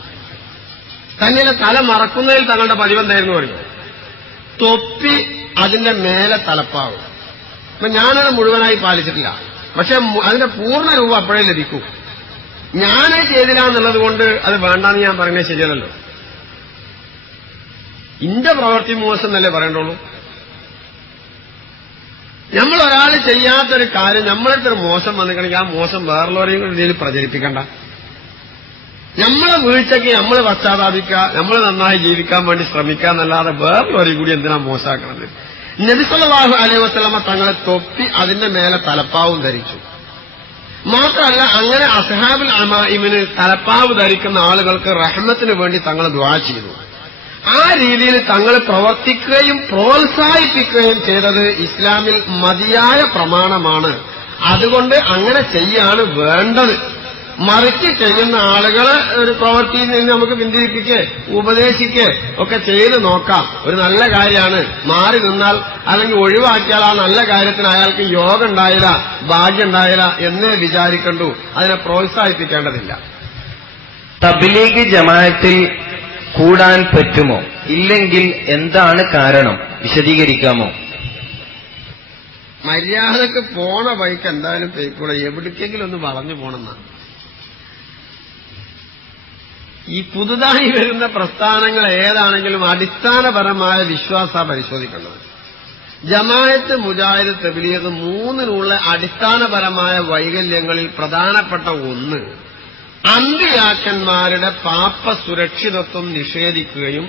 തന്നെ തല മറക്കുന്നതിൽ തങ്ങളുടെ പതിവെന്തായിരുന്നു പറയും? തൊപ്പി അതിന്റെ മേലെ തലപ്പാവും. അപ്പൊ ഞാനത് മുഴുവനായി പാലിച്ചിട്ടില്ല, പക്ഷെ അതിന്റെ പൂർണ്ണ രൂപം അപ്പോഴേ ലഭിക്കൂ. ഞാനത് ചെയ്തില്ല എന്നുള്ളത് കൊണ്ട് അത് വേണ്ടാന്ന് ഞാൻ പറയുന്നത് ശരിയല്ലല്ലോ. ഇന്റെ പ്രവൃത്തി മോശം എന്നല്ലേ പറയണ്ടുള്ളൂ. നമ്മൾ ഒരാൾ ചെയ്യാത്തൊരു കാര്യം നമ്മളടുത്തൊരു മോശം വന്നിക്കണമെങ്കിൽ ആ മോശം വേറുള്ളവരെയും ഇതിൽ പ്രചരിപ്പിക്കണ്ട. നമ്മളെ വീഴ്ചയ്ക്ക് നമ്മൾ പശ്ചാത്താപിക്കുക, നമ്മൾ നന്നായി ജീവിക്കാൻ വേണ്ടി ശ്രമിക്കുക എന്നല്ലാതെ വേറുള്ളവരെയും കൂടി എന്തിനാ മോശമാക്കണത്? നബി സല്ലല്ലാഹു അലൈഹി വസല്ലമ തങ്ങളെ തൊപ്പി അതിന്റെ മേലെ തലപ്പാവും ധരിച്ചു. മാത്രമല്ല അങ്ങനെ അസ്ഹാബുൽ അമായിമിന് തലപ്പാവ് ധരിക്കുന്ന ആളുകൾക്ക് റഹ്മത്തിന് വേണ്ടി തങ്ങൾ ദുആ ചെയ്തു. ആ രീതിയിൽ തങ്ങൾ പ്രവർത്തിക്കുകയും പ്രോത്സാഹിപ്പിക്കുകയും ചെയ്തത് ഇസ്ലാമിൽ മതിയായ പ്രമാണമാണ്. അതുകൊണ്ട് അങ്ങനെ ചെയ്യാണ് വേണ്ടത്. മറിച്ച് ചെയ്യുന്ന ആളുകളെ ഒരു പ്രവൃത്തിയിൽ നിന്ന് നമുക്ക് പിന്തിരിപ്പിക്കേ ഉപദേശിക്കേ ഒക്കെ ചെയ്ത് നോക്കാം. ഒരു നല്ല കാര്യമാണ്, മാറി നിന്നാൽ അല്ലെങ്കിൽ ഒഴിവാക്കിയാൽ ആ നല്ല കാര്യത്തിന് അയാൾക്ക് യോഗം ഉണ്ടായില്ല, ഭാഗ്യം ഉണ്ടായില്ല എന്നേ വിചാരിക്കണ്ടു. അതിനെ പ്രോത്സാഹിപ്പിക്കേണ്ടതില്ല. തബ്ലീഗ് ജമാഅത്തിൽ കൂടാൻ പറ്റുമോ? ഇല്ലെങ്കിൽ എന്താണ് കാരണം? വിശദീകരിക്കാമോ? മര്യാദക്ക് പോണ വഴിക്ക് എന്തായാലും പോയിക്കൂടെ, എവിടേക്കെങ്കിലും ഒന്ന് വളഞ്ഞു പോണെന്നാണ്. ഈ പുതുതായി വരുന്ന പ്രസ്ഥാനങ്ങൾ ഏതാണെങ്കിലും അടിസ്ഥാനപരമായ വിശ്വാസ പരിശോധിക്കേണ്ടത്. ജമാഅത്ത്, മുജാഹിദ്, തബ്ലീഗ് മൂന്നിനുള്ള അടിസ്ഥാനപരമായ വൈകല്യങ്ങളിൽ പ്രധാനപ്പെട്ട ഒന്ന് അമ്പിയാക്കന്മാരുടെ പാപ സുരക്ഷിതത്വം നിഷേധിക്കുകയും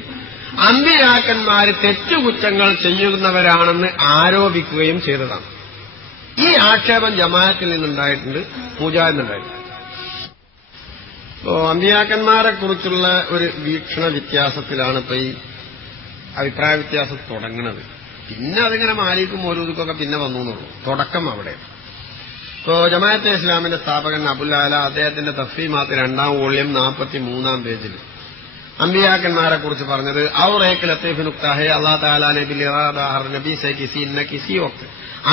അമ്പിയാക്കന്മാര് തെറ്റുകുറ്റങ്ങൾ ചെയ്യുന്നവരാണെന്ന് ആരോപിക്കുകയും ചെയ്തതാണ്. ഈ ആക്ഷേപം ജമാഅത്തിൽ നിന്നുണ്ടായിട്ടുണ്ട്, മുജാഹിദിനുണ്ടായിട്ടുണ്ട്. അമ്പിയാക്കന്മാരെ കുറിച്ചുള്ള ഒരു വീക്ഷണ വ്യത്യാസത്തിലാണ് ഇപ്പൊ ഈ അഭിപ്രായ വ്യത്യാസം തുടങ്ങുന്നത്. പിന്നെ അതിങ്ങനെ മാലിക്കും മൗലൂദിക്കൊക്കെ പിന്നെ വന്നു എന്നുള്ളൂ. തുടക്കം അവിടെ. ഇപ്പോ ജമാഅത്തെ ഇസ്ലാമിന്റെ സ്ഥാപകൻ അബുൽ അല അദ്ദേഹത്തിന്റെ തഫ്സീമാത്ത് 2ാം വോള്യം 43-ാം പേജിൽ അമ്പിയാക്കന്മാരെ കുറിച്ച് പറഞ്ഞത് ഔറേക്ക് ലത്തീഫ് നുക്താഹെ അല്ലാഹു തആല ने बिलिरादा हर नबी से किसी न किसी वक्त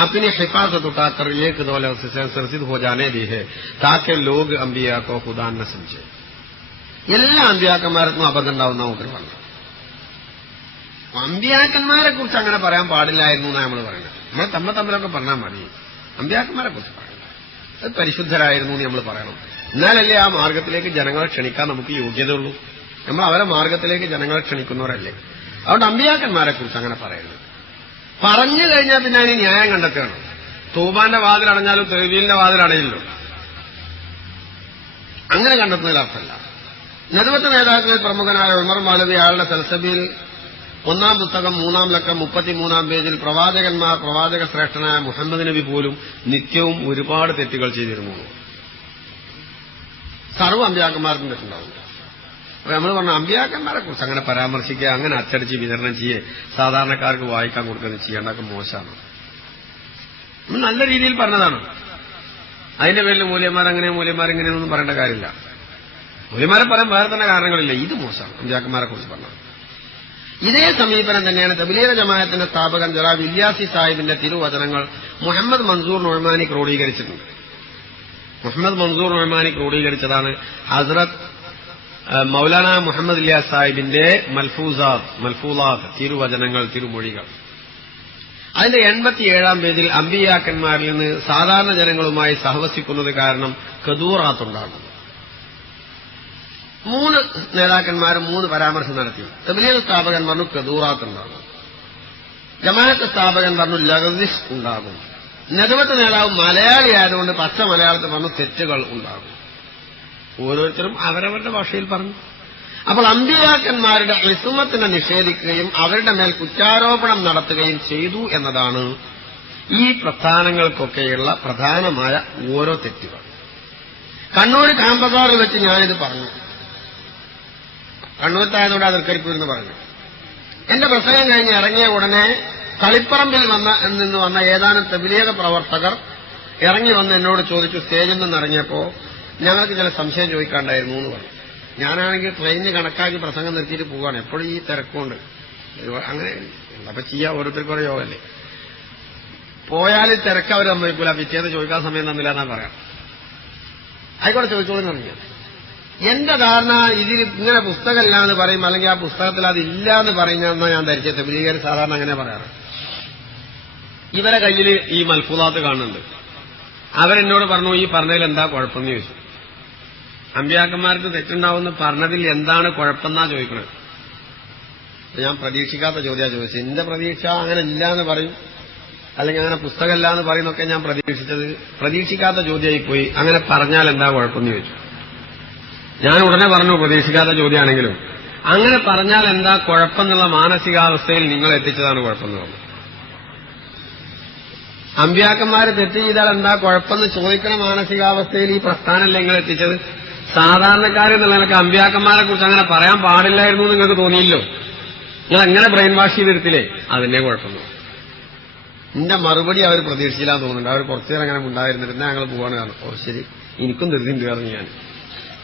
अपनी हिफाजत उठाकर एक दौलत से संरक्षित हो जाने दी है ताकि लोग अंबिया को खुदा न समझे. എല്ലാ അമ്പിയാക്കന്മാർക്കും അബദ്ധം ഉണ്ടാവുന്ന ഉത്തരവാണ്. അമ്പിയാക്കന്മാരെ കുറിച്ച് അങ്ങനെ പറയാൻ പാടില്ലായിരുന്നു എന്നാണ് നമ്മൾ പറയുന്നത്. നമ്മൾ തമ്മിലൊക്കെ പറഞ്ഞാൽ മതി. അമ്പിയാക്കന്മാരെ കുറിച്ച് പറയണം, അത് പരിശുദ്ധരായിരുന്നു എന്ന് നമ്മൾ പറയണം. എന്നാലല്ലേ ആ മാർഗത്തിലേക്ക് ജനങ്ങളെ ക്ഷണിക്കാൻ നമുക്ക് യോഗ്യതയുള്ളൂ. നമ്മൾ അവരെ മാർഗത്തിലേക്ക് ജനങ്ങളെ ക്ഷണിക്കുന്നവരല്ലേ. അതുകൊണ്ട് അമ്പിയാക്കന്മാരെ കുറിച്ച് അങ്ങനെ പറയുന്നത്. പറഞ്ഞു കഴിഞ്ഞാൽ പിന്നെ അതിന് ന്യായം കണ്ടെത്തുകയാണ്. തൂബാന്റെ വാതിലടഞ്ഞാലും തെരുവീലിന്റെ വാതിലടയില്ലോ. അങ്ങനെ കണ്ടെത്തുന്നതിൽ അർത്ഥമല്ല. നദവത്ത് നേതാക്കളിൽ പ്രമുഖനായ ഉമർ മൗലവി അയാളുടെ സൽസബിയിൽ 1-ാം പുസ്തകം 3-ാം ലക്കം 33-ാം പേജിൽ പ്രവാചക ശ്രേഷ്ഠനായ മുഹമ്മദ് നബി പോലും നിത്യവും ഒരുപാട് തെറ്റുകൾ ചെയ്തിരുന്നു. സർവ്വ അമ്പിയാക്കന്മാർക്കും തെറ്റുണ്ടാവും. അപ്പൊ നമ്മൾ പറഞ്ഞ അമ്പിയാക്കന്മാരെ കുറിച്ച് അങ്ങനെ പരാമർശിക്കുക, അങ്ങനെ അച്ചടിച്ച് വിതരണം ചെയ്യേ, സാധാരണക്കാർക്ക് വായിക്കാൻ കൊടുക്കുന്നത് ചെയ്യേണ്ടതൊക്കെ മോശമാണ്. നമ്മൾ നല്ല രീതിയിൽ പറഞ്ഞതാണ്. അതിന്റെ പേരിൽ മൂല്യന്മാരെങ്ങനെയൊന്നും പറയേണ്ട കാര്യമില്ല. മൂല്യന്മാരെ പറയാൻ വേറെ തന്നെ കാരണങ്ങളില്ല. ഇത് മോശമാണ് അമ്പിയാക്കന്മാരെ കുറിച്ച് പറഞ്ഞത്. ഇതേ സമീപനം തന്നെയാണ് തബ്ലീഗ് ജമാഅത്തിന്റെ സ്ഥാപകൻ ജനാബ് ഇല്യാസി സാഹിബിന്റെ തിരുവചനങ്ങൾ മുഹമ്മദ് മൻസൂർ നൊഅ്മാനി ക്രോഡീകരിച്ചിട്ടുണ്ട്. മുഹമ്മദ് മൻസൂർ നൊഅ്മാനി ക്രോഡീകരിച്ചതാണ് ഹസ്രത്ത് മൗലാന മുഹമ്മദ് ഇല്യാസ് സാഹിബിന്റെ മൽഫൂലാത്ത് തിരുവചനങ്ങൾ, തിരുമൊഴികൾ. അതിന്റെ 87-ാം പേജിൽ അമ്പിയാക്കന്മാരിൽ നിന്ന് സാധാരണ ജനങ്ങളുമായി സഹവസിക്കുന്നത് കാരണം കദൂറാത്തുണ്ടാകുന്നു. 3 നേതാക്കന്മാർ 3 പരാമർശം നടത്തി. തബ്ലീഗ് സ്ഥാപകൻ പറഞ്ഞു കദൂറാത്തുണ്ടാകും, ജമാഅത്ത് സ്ഥാപകൻ പറഞ്ഞു ലഗ്ദിസ് ഉണ്ടാകും, നദവത്ത് നേതാവ് മലയാളി ആയതുകൊണ്ട് പച്ച മലയാളത്തിൽ പറഞ്ഞു തെറ്റുകൾ ഉണ്ടാകും. ഓരോരുത്തരും അവരവരുടെ ഭാഷയിൽ പറഞ്ഞു. അപ്പോൾ അമ്പിയാക്കന്മാരുടെ ഇസ്മത്തിനെ നിഷേധിക്കുകയും അവരുടെ മേൽ കുറ്റാരോപണം നടത്തുകയും ചെയ്തു എന്നതാണ് ഈ പ്രസ്ഥാനങ്ങൾക്കൊക്കെയുള്ള പ്രധാനമായ ഓരോ തെറ്റുകൾ. കണ്ണൂർ കാമ്പസാറിൽ വെച്ച് ഞാനിത് പറഞ്ഞു. കണ്ണൂർത്തായതുകൊണ്ട് അതിർക്കരിപ്പൂരെന്ന് പറഞ്ഞു. എന്റെ പ്രസംഗം കഴിഞ്ഞ് ഇറങ്ങിയ ഉടനെ കളിപ്പറമ്പിൽ നിന്ന് വന്ന ഏതാനും തബ്ലീഗ് പ്രവർത്തകർ ഇറങ്ങി വന്ന് എന്നോട് ചോദിച്ചു, സ്റ്റേജിൽ നിന്ന് ഇറങ്ങിയപ്പോ ഞങ്ങൾക്ക് ചില സംശയം ചോദിക്കാണ്ടായിരുന്നു എന്ന് പറഞ്ഞു. ഞാനാണെങ്കിൽ ട്രെയിനിന് കണക്കാക്കി പ്രസംഗം നിർത്തിയിട്ട് പോവാണ്. എപ്പോഴും ഈ തിരക്കുണ്ട്. അങ്ങനെ അപ്പൊ ചെയ്യാ, ഓരോരുത്തർക്കും ഓരോ യോഗല്ലേ. പോയാൽ തിരക്ക് അവർ സമ്മതിക്കൂല. പിറ്റേന്ന് ചോദിക്കാൻ സമയം തന്നില്ല എന്നാ പറയാം. ആയിക്കോട്ടെ, ചോദിച്ചോളൂ പറഞ്ഞു. എന്റെ ധാരണ ഇതിൽ ഇങ്ങനെ പുസ്തകമില്ല എന്ന് പറയും, അല്ലെങ്കിൽ ആ പുസ്തകത്തിൽ അതില്ല എന്ന് പറയുന്ന ഞാൻ ധരിച്ചത്. തബ്ലീഗുകാർ സാധാരണ അങ്ങനെ പറയാറ്. ഇവരെ കയ്യിൽ ഈ മൽഫൂലാത്ത് കാണുന്നുണ്ട്. അവരെന്നോട് പറഞ്ഞു, ഈ പറഞ്ഞതിൽ എന്താ കുഴപ്പമെന്ന് ചോദിച്ചു. അമ്പിയാക്കന്മാർക്ക് തെറ്റുണ്ടാവുമെന്ന് പറഞ്ഞതിൽ എന്താണ് കുഴപ്പമെന്നാ ചോദിക്കുന്നത്. ഞാൻ പ്രതീക്ഷിക്കാത്ത ചോദ്യമാണ് ചോദിച്ചത്. എന്റെ പ്രതീക്ഷ അങ്ങനെ ഇല്ല എന്ന് പറയും, അല്ലെങ്കിൽ അങ്ങനെ പുസ്തകമല്ല എന്ന് പറയുന്നൊക്കെ ഞാൻ പ്രതീക്ഷിച്ചത്. പ്രതീക്ഷിക്കാത്ത ചോദ്യമായി പോയി. അങ്ങനെ പറഞ്ഞാൽ എന്താ കുഴപ്പമെന്ന് ചോദിച്ചു. ഞാൻ ഉടനെ പറഞ്ഞു പ്രതീക്ഷിക്കാത്ത ചോദ്യമാണെങ്കിലും അങ്ങനെ പറഞ്ഞാൽ എന്താ കുഴപ്പമെന്നുള്ള മാനസികാവസ്ഥയിൽ നിങ്ങൾ എത്തിച്ചതാണ് കുഴപ്പമെന്ന് പറഞ്ഞു. അമ്പിയാക്കന്മാര് തെറ്റ് ചെയ്താൽ എന്താ കുഴപ്പമെന്ന് ചോദിക്കണ മാനസികാവസ്ഥയിൽ ഈ പ്രസ്ഥാനമല്ല നിങ്ങൾ എത്തിച്ചത്. സാധാരണക്കാരെന്നുള്ള നിലക്ക് അമ്പിയാക്കന്മാരെ കുറിച്ച് അങ്ങനെ പറയാൻ പാടില്ലായിരുന്നു എന്ന് നിങ്ങൾക്ക് തോന്നിയില്ലോ. നിങ്ങൾ എങ്ങനെ ബ്രെയിൻ വാഷ് ചെയ്തിരുത്തില്ലേ, അതിന്റെ കുഴപ്പമൊന്നും. എന്റെ മറുപടി അവർ പ്രതീക്ഷിച്ചില്ലാന്ന് തോന്നുന്നുണ്ട്. അവർ കുറച്ചുനേരം അങ്ങനെ ഉണ്ടായിരുന്നില്ല. എന്നാ ഞങ്ങൾ പോവാണ് കാരണം ഓ ശരി എനിക്കും ധൃതിയുണ്ട് കാരണം ഞാൻ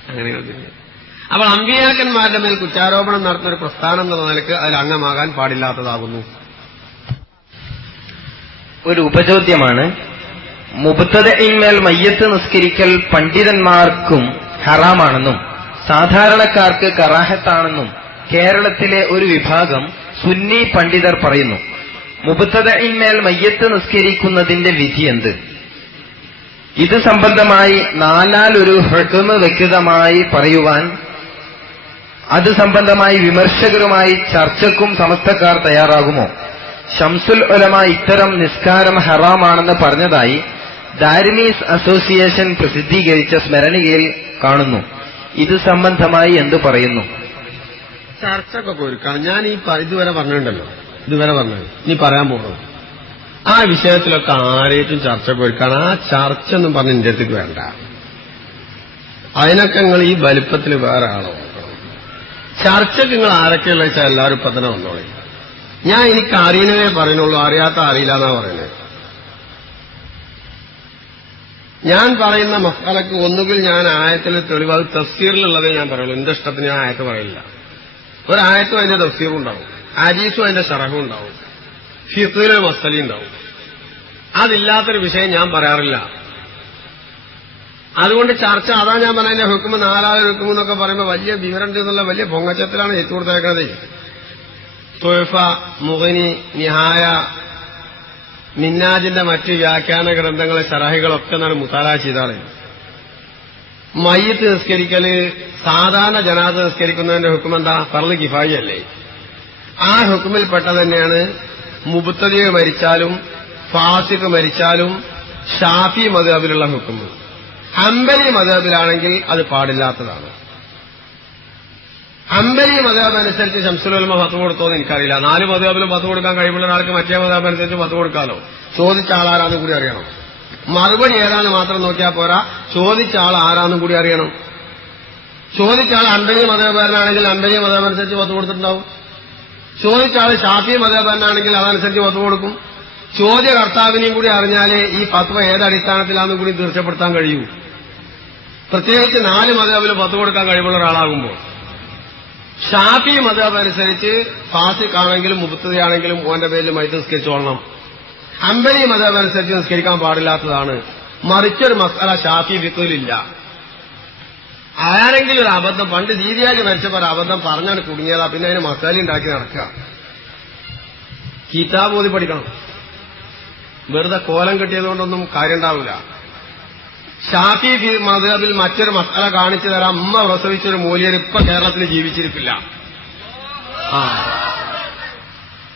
അങ്ങനെ. അപ്പോൾ അമ്പിയാക്കന്മാരുടെ മേൽ കുറ്റാരോപണം നടത്തുന്ന ഒരു പ്രസ്ഥാനം എന്ന നിലക്ക് അതിൽ അംഗമാകാൻ പാടില്ലാത്തതാകുന്നു. ഒരു ഉപചോദ്യമാണ്. മുബ്തദഇന്മേൽ മയ്യത്ത് നിസ്കരിക്കൽ പണ്ഡിതന്മാർക്കും ഹറാമാണെന്നും സാധാരണക്കാർക്ക് കറാഹത്താണെന്നും കേരളത്തിലെ ഒരു വിഭാഗം സുന്നി പണ്ഡിതർ പറയുന്നു. മുബ്തദഇന്മേൽ മയ്യത്ത് നിസ്കരിക്കുന്നതിന്റെ വിധി എന്ത്? ഇത് സംബന്ധമായി നാലാലൊരു ഹുക്മ് വ്യക്തമായി പറയുവാൻ അത് സംബന്ധമായി വിമർശകരുമായി ചർച്ചയ്ക്കും സമസ്തക്കാർ തയ്യാറാകുമോ? ഷംസുൽ ഉലമ ഇത്തരം നിസ്കാരം ഹറാമാണെന്ന് പറഞ്ഞതായി ദാരിമീസ് അസോസിയേഷൻ പ്രസിദ്ധീകരിച്ച സ്മരണികയിൽ കാണുന്നു. ഇത് സംബന്ധമായി എന്തു പറയുന്നു? ചർച്ചക്കൊക്കെ ഒരുക്കാണ്. ഞാൻ ഈ ഇതുവരെ പറഞ്ഞിട്ടുണ്ടല്ലോ, ഇതുവരെ പറഞ്ഞത് ഇനി പറയാൻ പോകുന്നത് ആ വിഷയത്തിലൊക്കെ ആരേറ്റും ചർച്ചയൊക്കെ ഒരുക്കാണ്. ആ ചർച്ച ഒന്നും പറഞ്ഞ് എന്റെ അടുത്തേക്ക് വേണ്ട. അതിനൊക്കെ നിങ്ങൾ ഈ വലിപ്പത്തിൽ വേറെ ആളോ നോക്കണം. ചർച്ചയ്ക്ക് നിങ്ങൾ ആരൊക്കെയുള്ള വെച്ചാൽ എല്ലാവരും ഇപ്പൊ തന്നെ വന്നോളി. ഞാൻ എനിക്ക് അറിയുന്നതേ പറയുന്നുള്ളൂ, അറിയാത്ത അറിയില്ല എന്നാ പറയുന്നത്. ഞാൻ പറയുന്ന മസാലക്ക് ഒന്നുകിൽ ഞാൻ ആയത്തിൽ തെളിവ്, അത് തഫ്സീറിലുള്ളതേ ഞാൻ പറയുള്ളൂ. എന്റെ ഇഷ്ടത്തിന് ഞാൻ ആയത്ത് പറയില്ല. ഒരായത്തും അതിന്റെ തഫ്സീറും ഉണ്ടാവും, ഹദീസും അതിന്റെ ശറഹും ഉണ്ടാവും, ഫിഖ്ഹിലെ മസലയും ഉണ്ടാവും. അതില്ലാത്തൊരു വിഷയം ഞാൻ പറയാറില്ല. അതുകൊണ്ട് ചർച്ച അതാ ഞാൻ പറഞ്ഞ ഹുക്കുമ് നാലാല് ഹുക്കുമ് എന്നൊക്കെ പറയുമ്പോൾ വലിയ വിവരമുണ്ട് എന്നുള്ള വലിയ പൊങ്ങച്ചത്തിലാണ് ഏറ്റു കൊടുത്തേക്കുന്നത്. തുഹഫ, മുഗ്നി, നിഹായ, മിന്നാജിന്റെ മറ്റ് വ്യാഖ്യാന ഗ്രന്ഥങ്ങളെ ശറഹുകളൊക്കെ എന്നാണ് മുത്താല ചെയ്താളെ. മയ്യത്ത് നിസ്കരിക്കല് സാധാരണ ജനാസ നിസ്കരിക്കുന്നതിന്റെ ഹുക്കും എന്താ? ഫർള് കിഫായി അല്ലേ? ആ ഹുക്കുമിൽപ്പെട്ട തന്നെയാണ് മുബ്തദി മരിച്ചാലും ഫാസിഖ് മരിച്ചാലും ഷാഫി മദ്ഹബിലുള്ള ഹുക്കും. ഹംബലി മദ്ഹബിലാണെങ്കിൽ അത് പാടില്ലാത്തതാണ്. ഹംബലി മദ്ഹബ് അനുസരിച്ച് ശംസുൽ ഉലമ ഫത്വ കൊടുത്തോന്ന് എനിക്കറിയില്ല. 4 മദ്ഹബിലും ഫത്വ കൊടുക്കാൻ കഴിവുള്ള ഒരാൾക്ക് മറ്റേ മദ്ഹബ് അനുസരിച്ച് ഫത്വ കൊടുക്കാലോ. ചോദിച്ച ആളാരാന്നും കൂടി അറിയണം. മറുപടി ഏതാന്ന് മാത്രം നോക്കിയാൽ പോരാ, ചോദിച്ച ആൾ ആരാന്നും കൂടി അറിയണം. ചോദിച്ച ആൾ ഹംബലി മദ്ഹബാരനാണെങ്കിൽ ഹംബലി മദ്ഹബ് അനുസരിച്ച് ഫത്വ കൊടുത്തിട്ടുണ്ടാവും. ചോദിച്ച ആൾ ഷാഫി മദ്ഹബാരനാണെങ്കിൽ അതനുസരിച്ച് ഫത്വ കൊടുക്കും. ചോദ്യകർത്താവിനെയും കൂടി അറിഞ്ഞാലേ ഈ ഫത്വ ഏതടിസ്ഥാനത്തിലാണെന്നും കൂടി തീർച്ചപ്പെടുത്താൻ കഴിയൂ. പ്രത്യേകിച്ച് 4 മദ്ഹബിലും ഫത്വ കൊടുക്കാൻ കഴിവുള്ള ഒരാളാകുമ്പോൾ. ഷാഫി മദ്ഹബ് അനുസരിച്ച് ഫാസിഖ് ആണെങ്കിലും മുബ്തദി ആണെങ്കിലും ഓന്റെ പേരിൽ മയ്യിത്ത് നിസ്കരിച്ചോളണം. ഹംബലി മദ്ഹബ് അനുസരിച്ച് നിസ്കരിക്കാൻ പാടില്ലാത്തതാണ്. മറിച്ചൊരു മസ്അല ഷാഫി ഫിഖ്ഹിലില്ല. ആരെങ്കിലും ഒരു അബദ്ധം പണ്ട് ദീദിയാജ് മരിച്ചപ്പോൾ ഒരു അബദ്ധം പറഞ്ഞാണ് കുടുങ്ങിയതാ, പിന്നെ അതിന് മസാല ഉണ്ടാക്കി നടക്കുക. കിതാബ് ഓതി പഠിക്കണം. വെറുതെ കോലം കെട്ടിയതുകൊണ്ടൊന്നും കാര്യം ഉണ്ടാവില്ല. ഷാഫി മദ്ഹബിൽ മറ്റൊരു മസാല കാണിച്ചു തരാം. അമ്മ പ്രസവിച്ചൊരു മൂല്യർ ഇപ്പൊ കേരളത്തിൽ ജീവിച്ചിരിപ്പില്ല.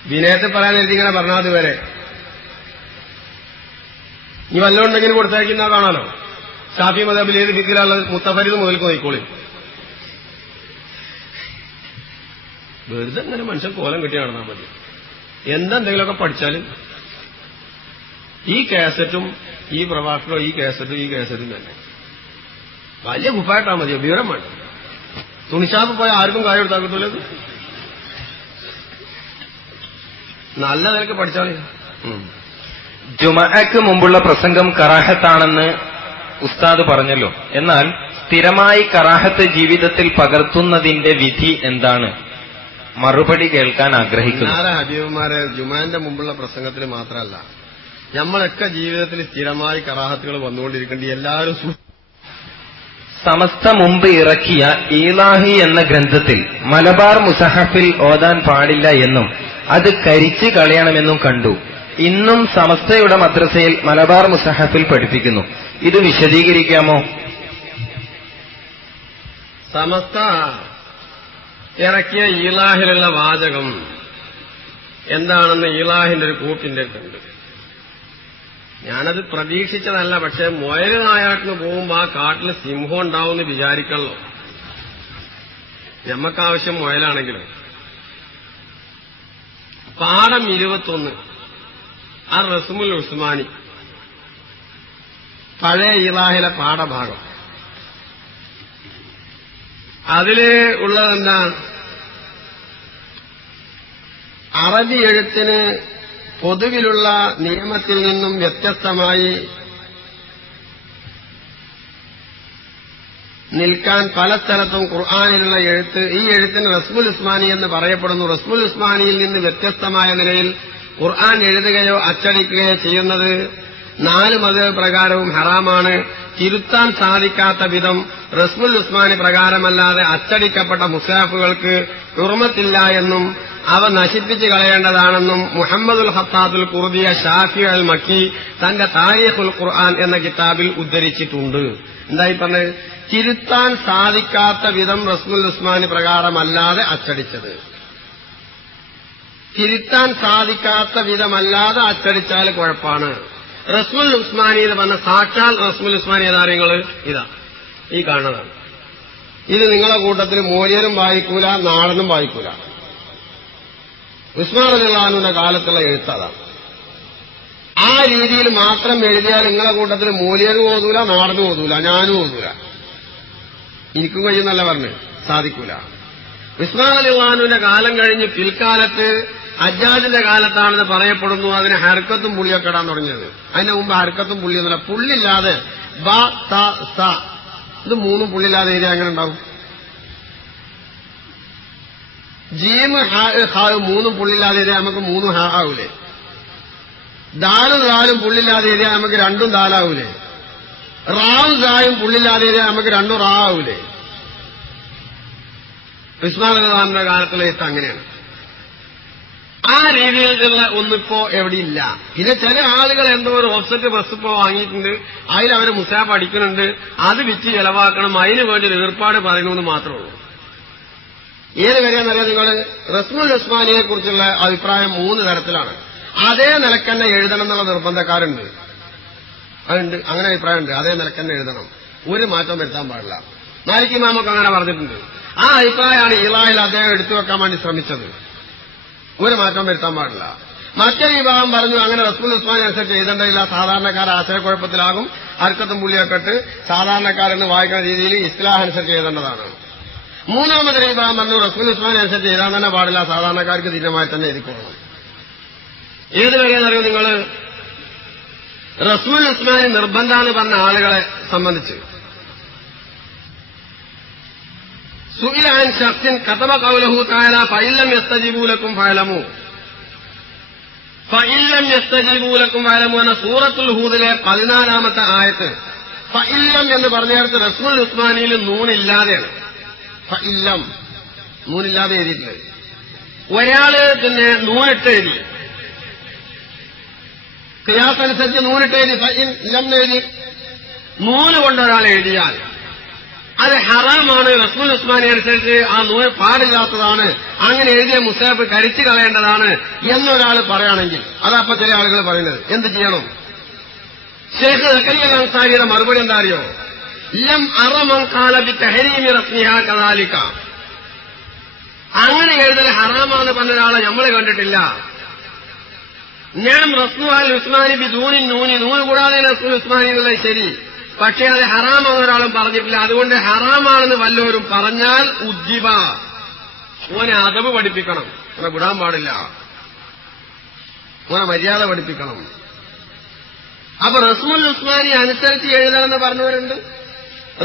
വിനയത്തിൽ പറയാൻ എഴുതിങ്ങനെ പറഞ്ഞാൽ വരെ ഇനി വല്ലതുണ്ടെങ്കിലും കൊടുത്തയക്കുന്ന കാണാലോ. ഷാഫി മദ്ഹബിൽ ഏത് ഫിഖിലുള്ളത് മുത്തഫരിദ് മുതൽക്ക് നോക്കിക്കോളി. വെറുതെ ഇങ്ങനെ മനുഷ്യൻ കോലം കെട്ടി നടന്നാൽ മതി. എന്തെങ്കിലുമൊക്കെ പഠിച്ചാലും ഈ കാസറ്റും ഈ പ്രഭാഷണവും ഈ കാസറ്റും തന്നെ വലിയ കുപ്പായിട്ടാ മതിയോ? വിവരം വേണ്ട. തുണിഷാപ്പ് പോയാൽ ആർക്കും കാര്യം എടുത്താൽ കിട്ടൂല. നല്ല നിലക്ക് പഠിച്ചാളേ. ജുമഅക്ക് മുമ്പുള്ള പ്രസംഗം കറാഹത്താണെന്ന് ഉസ്താദ് പറഞ്ഞല്ലോ. എന്നാൽ സ്ഥിരമായി കറാഹത്ത് ജീവിതത്തിൽ പകർത്തുന്നതിന്റെ വിധി എന്താണ്? മറുപടി കേൾക്കാൻ ആഗ്രഹിക്കുന്നു. ഹബീബന്മാരെ ജുമാന്റെ മുമ്പുള്ള പ്രസംഗത്തിന് മാത്രമല്ല, നമ്മളൊക്കെ ജീവിതത്തിൽ സ്ഥിരമായി കറാഹത്തുകൾ വന്നുകൊണ്ടിരിക്കേണ്ടി എല്ലാവരും. സമസ്ത മുമ്പ് ഇറക്കിയ ഈലാഹി എന്ന ഗ്രന്ഥത്തിൽ മലബാർ മുസഹഫിൽ ഓതാൻ പാടില്ല എന്നും അത് കരിച്ചു കളയണമെന്നും കണ്ടു. ഇന്നും സമസ്തയുടെ മദ്രസയിൽ മലബാർ മുസഹഫിൽ പഠിപ്പിക്കുന്നു. ഇത് വിശദീകരിക്കാമോ? സമസ്ത ഇറക്കിയ ഈലാഹിലുള്ള വാചകം എന്താണെന്ന് ഈലാഹിന്റെ ഒരു കൂട്ടിന്റെ ഉണ്ട്. ഞാനത് പ്രതീക്ഷിച്ചതല്ല. പക്ഷെ മുയല് നായാട്ടിന് പോകുമ്പോ ആ കാട്ടിൽ സിംഹം ഉണ്ടാവുമെന്ന് വിചാരിക്കണല്ലോ. ഞമ്മക്കാവശ്യം മുയലാണെങ്കിലും. പാഠം 21 റസ്മുൽ ഉസ്മാനി, പഴയ ഇലാഹിലെ പാഠഭാഗം. അതില് ഉള്ളതെന്താ? അറബി എഴുത്തിന് പൊതുവിലുള്ള നിയമത്തിൽ നിന്നും വ്യത്യസ്തമായി നിൽക്കാൻ പല സ്ഥലത്തും ഖുർആനിലുള്ള എഴുത്ത്, ഈ എഴുത്തിന് റസ്മുൽ ഉസ്മാനി എന്ന് പറയപ്പെടുന്നു. റസ്മുൽ ഉസ്മാനിയിൽ നിന്ന് വ്യത്യസ്തമായ നിലയിൽ ഖുർആൻ എഴുതുകയോ അച്ചടിക്കുകയോ ചെയ്യുന്നത് 4 മദ്ഹബ് പ്രകാരവും ഹറാമാണ്. തിരുത്താൻ സാധിക്കാത്ത വിധം റസ്മുൽ ഉസ്മാനി പ്രകാരമല്ലാതെ അച്ചടിക്കപ്പെട്ട മുസ്ഹഫുകൾക്ക് ഹുർമത്തില്ല എന്നും അവ നശിപ്പിച്ചു കളയേണ്ടതാണെന്നും മുഹമ്മദുൽ ഖത്താദുൽ ഖുർദിയ ഷാഫി അൽ മക്കി തന്റെ താരീഖുൽ ഖുർആൻ എന്ന കിതാബിൽ ഉദ്ധരിച്ചിട്ടുണ്ട്. എന്തായി പറഞ്ഞത്? തിരുത്താൻ സാധിക്കാത്ത വിധം റസ്മുൽ ഉസ്മാനി പ്രകാരമല്ലാതെ അച്ചടിച്ചത്. തിരുത്താൻ സാധിക്കാത്ത വിധമല്ലാതെ അച്ചടിച്ചാൽ കുഴപ്പമാണ്. റസ്മുൽ ഉസ്മാനി എന്ന് പറഞ്ഞ സാക്ഷാൽ റസ്മുൽ ഉസ്മാനി ഏതാര്യങ്ങള് ഇതാ ഈ കാണുന്നതാണ്. ഇത് നിങ്ങളെ കൂട്ടത്തിൽ മൂല്യരും വായിക്കൂല, നാടനും വായിക്കൂല. ഉസ്മാൻ റളിയല്ലാഹുവിന്റെ കാലത്തുള്ള എഴുത്തതാണ്. ആ രീതിയിൽ മാത്രം എഴുതിയാൽ നിങ്ങളെ കൂട്ടത്തിൽ മൂല്യരും ഓതൂല, നാടനും ഓതൂല, ഞാനും ഓതൂല. എനിക്കും കഴിയുന്നല്ല പറഞ്ഞ് സാധിക്കൂല. ഉസ്മാൻ റളിയല്ലാഹുവിന്റെ കാലം കഴിഞ്ഞ് പിൽക്കാലത്ത് ഹജ്ജാജിന്റെ കാലത്താണെന്ന് പറയപ്പെടുന്നു. അതിന് ഹർക്കത്തും പുള്ളിയൊക്കെ ഇടാൻ തുടങ്ങിയത്. അതിന്റെ മുമ്പ് ഹർക്കത്തും പുള്ളിയൊന്നുമില്ല. പുള്ളില്ലാതെ ബ ത സ ഇത് 3 പുള്ളില്ലാതെ എഴുതി അങ്ങനെ ഉണ്ടാവും. ജീം ഹാ 3 പുള്ളില്ലാതെ എഴുതിയാൽ നമുക്ക് 3 ഹാ ആവൂലേ? ദാലും പുള്ളില്ലാതെ എഴുതിയാൽ നമുക്ക് 2 ദാലാവൂലേ? റാവും സായും പുള്ളില്ലാതെ എഴുതിയാൽ നമുക്ക് 2 റാ ആവൂലേ? ഉസ്മാൻ റളിയല്ലാഹുവിന്റെ കാലത്തുള്ള എഴുത്ത് അങ്ങനെയാണ്. ആ രീതിയിലുള്ള ഒന്നിപ്പോ എവിടെയില്ല. പിന്നെ ചില ആളുകൾ എന്തോ ഒരു ഓഫ്സെറ്റ് ബസ് ഇപ്പോ വാങ്ങിയിട്ടുണ്ട്, അതിൽ അവര് മുസാഫ് അടിക്കുന്നുണ്ട്, അത് വിറ്റ് ചെലവാക്കണം, അതിന് വേണ്ടി ഒരു ഏർപ്പാട് പറയണമെന്ന് മാത്രമേ ഉള്ളൂ. ഏത് വരെയെന്നറിയാം നിങ്ങൾ? റസ്മുൽ ഉസ്മാനിയെ കുറിച്ചുള്ള അഭിപ്രായം 3 തരത്തിലാണ്. അതേ നിലക്കന്നെ എഴുതണം എന്നുള്ള നിർബന്ധക്കാരുണ്ട്. അതുണ്ട്, അങ്ങനെ അഭിപ്രായമുണ്ട്. അതേ നിലക്കന്നെ എഴുതണം, ഒരു മാറ്റം വരുത്താൻ പാടില്ല. മാലിക് ഇമാമൊക്കെ അങ്ങനെ പറഞ്ഞിട്ടുണ്ട്. ആ അഭിപ്രായമാണ് ഇലാഹിൽ അദ്ദേഹം എടുത്തു വെക്കാൻ വേണ്ടി ശ്രമിച്ചത്. ഒരു മാറ്റം വരുത്താൻ പാടില്ല. മറ്റൊരു വിഭാഗം പറഞ്ഞു അങ്ങനെ റസ്മുൽ ഉസ്മാനി അനുസരിച്ച് എഴുതേണ്ടതില്ല, സാധാരണക്കാർ ആശയക്കുഴപ്പത്തിലാകും, ഹർക്കത്തും പുള്ളിയൊക്കെ ഇട്ട് സാധാരണക്കാരെന്ന് വായിക്കുന്ന രീതിയിൽ ഇസ്ലാഹ് അനുസരിച്ച് എഴുതേണ്ടതാണ്. 3ാമതൊരു വിഭാഗം പറഞ്ഞു റസ്മുൽ ഉസ്മാനി അനുസരിച്ച് എഴുതാൻ തന്നെ പാടില്ല, സാധാരണക്കാർക്ക് ധീരമായി തന്നെ എഴുതിക്കൊള്ളണം. ഏത് വരെയെന്നറിയോ നിങ്ങൾ? റസ്മുൽ ഉസ്മാനി നിർബന്ധാന്ന് പറഞ്ഞ ആളുകളെ സംബന്ധിച്ച് സുഇല അൻ ശഖ്സിൻ കതബ ഖൗലഹു തആല ഫഇല്ലം യസ്തജീബു ലക്കും ഫഅലമു എന്ന സൂറത്തുൽ ഹൂദിലെ 14ാമത്തെ ആയത്ത് ഫഇല്ലം എന്ന് പറഞ്ഞിടത്ത് റസ്മുൽ ഉസ്മാനിയിൽ നൂനില്ലാതെയാണ്. ഫഇല്ലം നൂനില്ലാതെ എഴുതിയിട്ടില്ല. ഒരാള് പിന്നെ നൂനിട്ട് എഴുതി, ഖിയാസ് അനുസരിച്ച് നൂനിട്ട് എഴുതി, ഫഇല്ലം എഴുതി. നൂന് കൊണ്ട് ഒരാൾ എഴുതിയാൽ അത് ഹറാമാണ്. റസ്മുൽ ഉസ്മാനി അനുസരിച്ച് ആ നൂല് പാടില്ലാത്തതാണ്, അങ്ങനെ എഴുതിയ മുസാഫ് കരിച്ചു കളയേണ്ടതാണ് എന്നൊരാൾ പറയുകയാണെങ്കിൽ അതപ്പോ ചില ആളുകൾ പറയുന്നത് എന്ത് ചെയ്യണം? ഷേഖ് സക്കരിയ അൻസാരിയുടെ മറുപടി എന്താ അറിയോ? ലം അറ മൻ ഖാല ബി തഹരീമി റസ്മിഹാ കദാലിക. അങ്ങനെ എഴുതൽ ഹറാമാണെന്ന് പറഞ്ഞ ഒരാളെ നമ്മൾ കണ്ടിട്ടില്ല. ഞാൻ റസ്മുൽ ഉസ്മാനി ബി ദൂനി നൂനി, നൂന് കൂടാതെ റസ്മുൽ ഉസ്മാനി എന്നുള്ളത് ശരി, പക്ഷേ അത് ഹറാമാണെന്ന് ഒരാളും പറഞ്ഞിട്ടില്ല. അതുകൊണ്ട് ഹറാമാണെന്ന് വല്ലവരും പറഞ്ഞാൽ ഉദ്ദിബ, ഓനെ അദബ് പഠിപ്പിക്കണം, ഓനെ വിടാൻ പാടില്ല, ഓനെ മര്യാദ പഠിപ്പിക്കണം. അപ്പൊ റസ്മുൽ ഉസ്മാനി അനുസരിച്ച് എഴുതണമെന്ന് പറഞ്ഞവരുണ്ട്,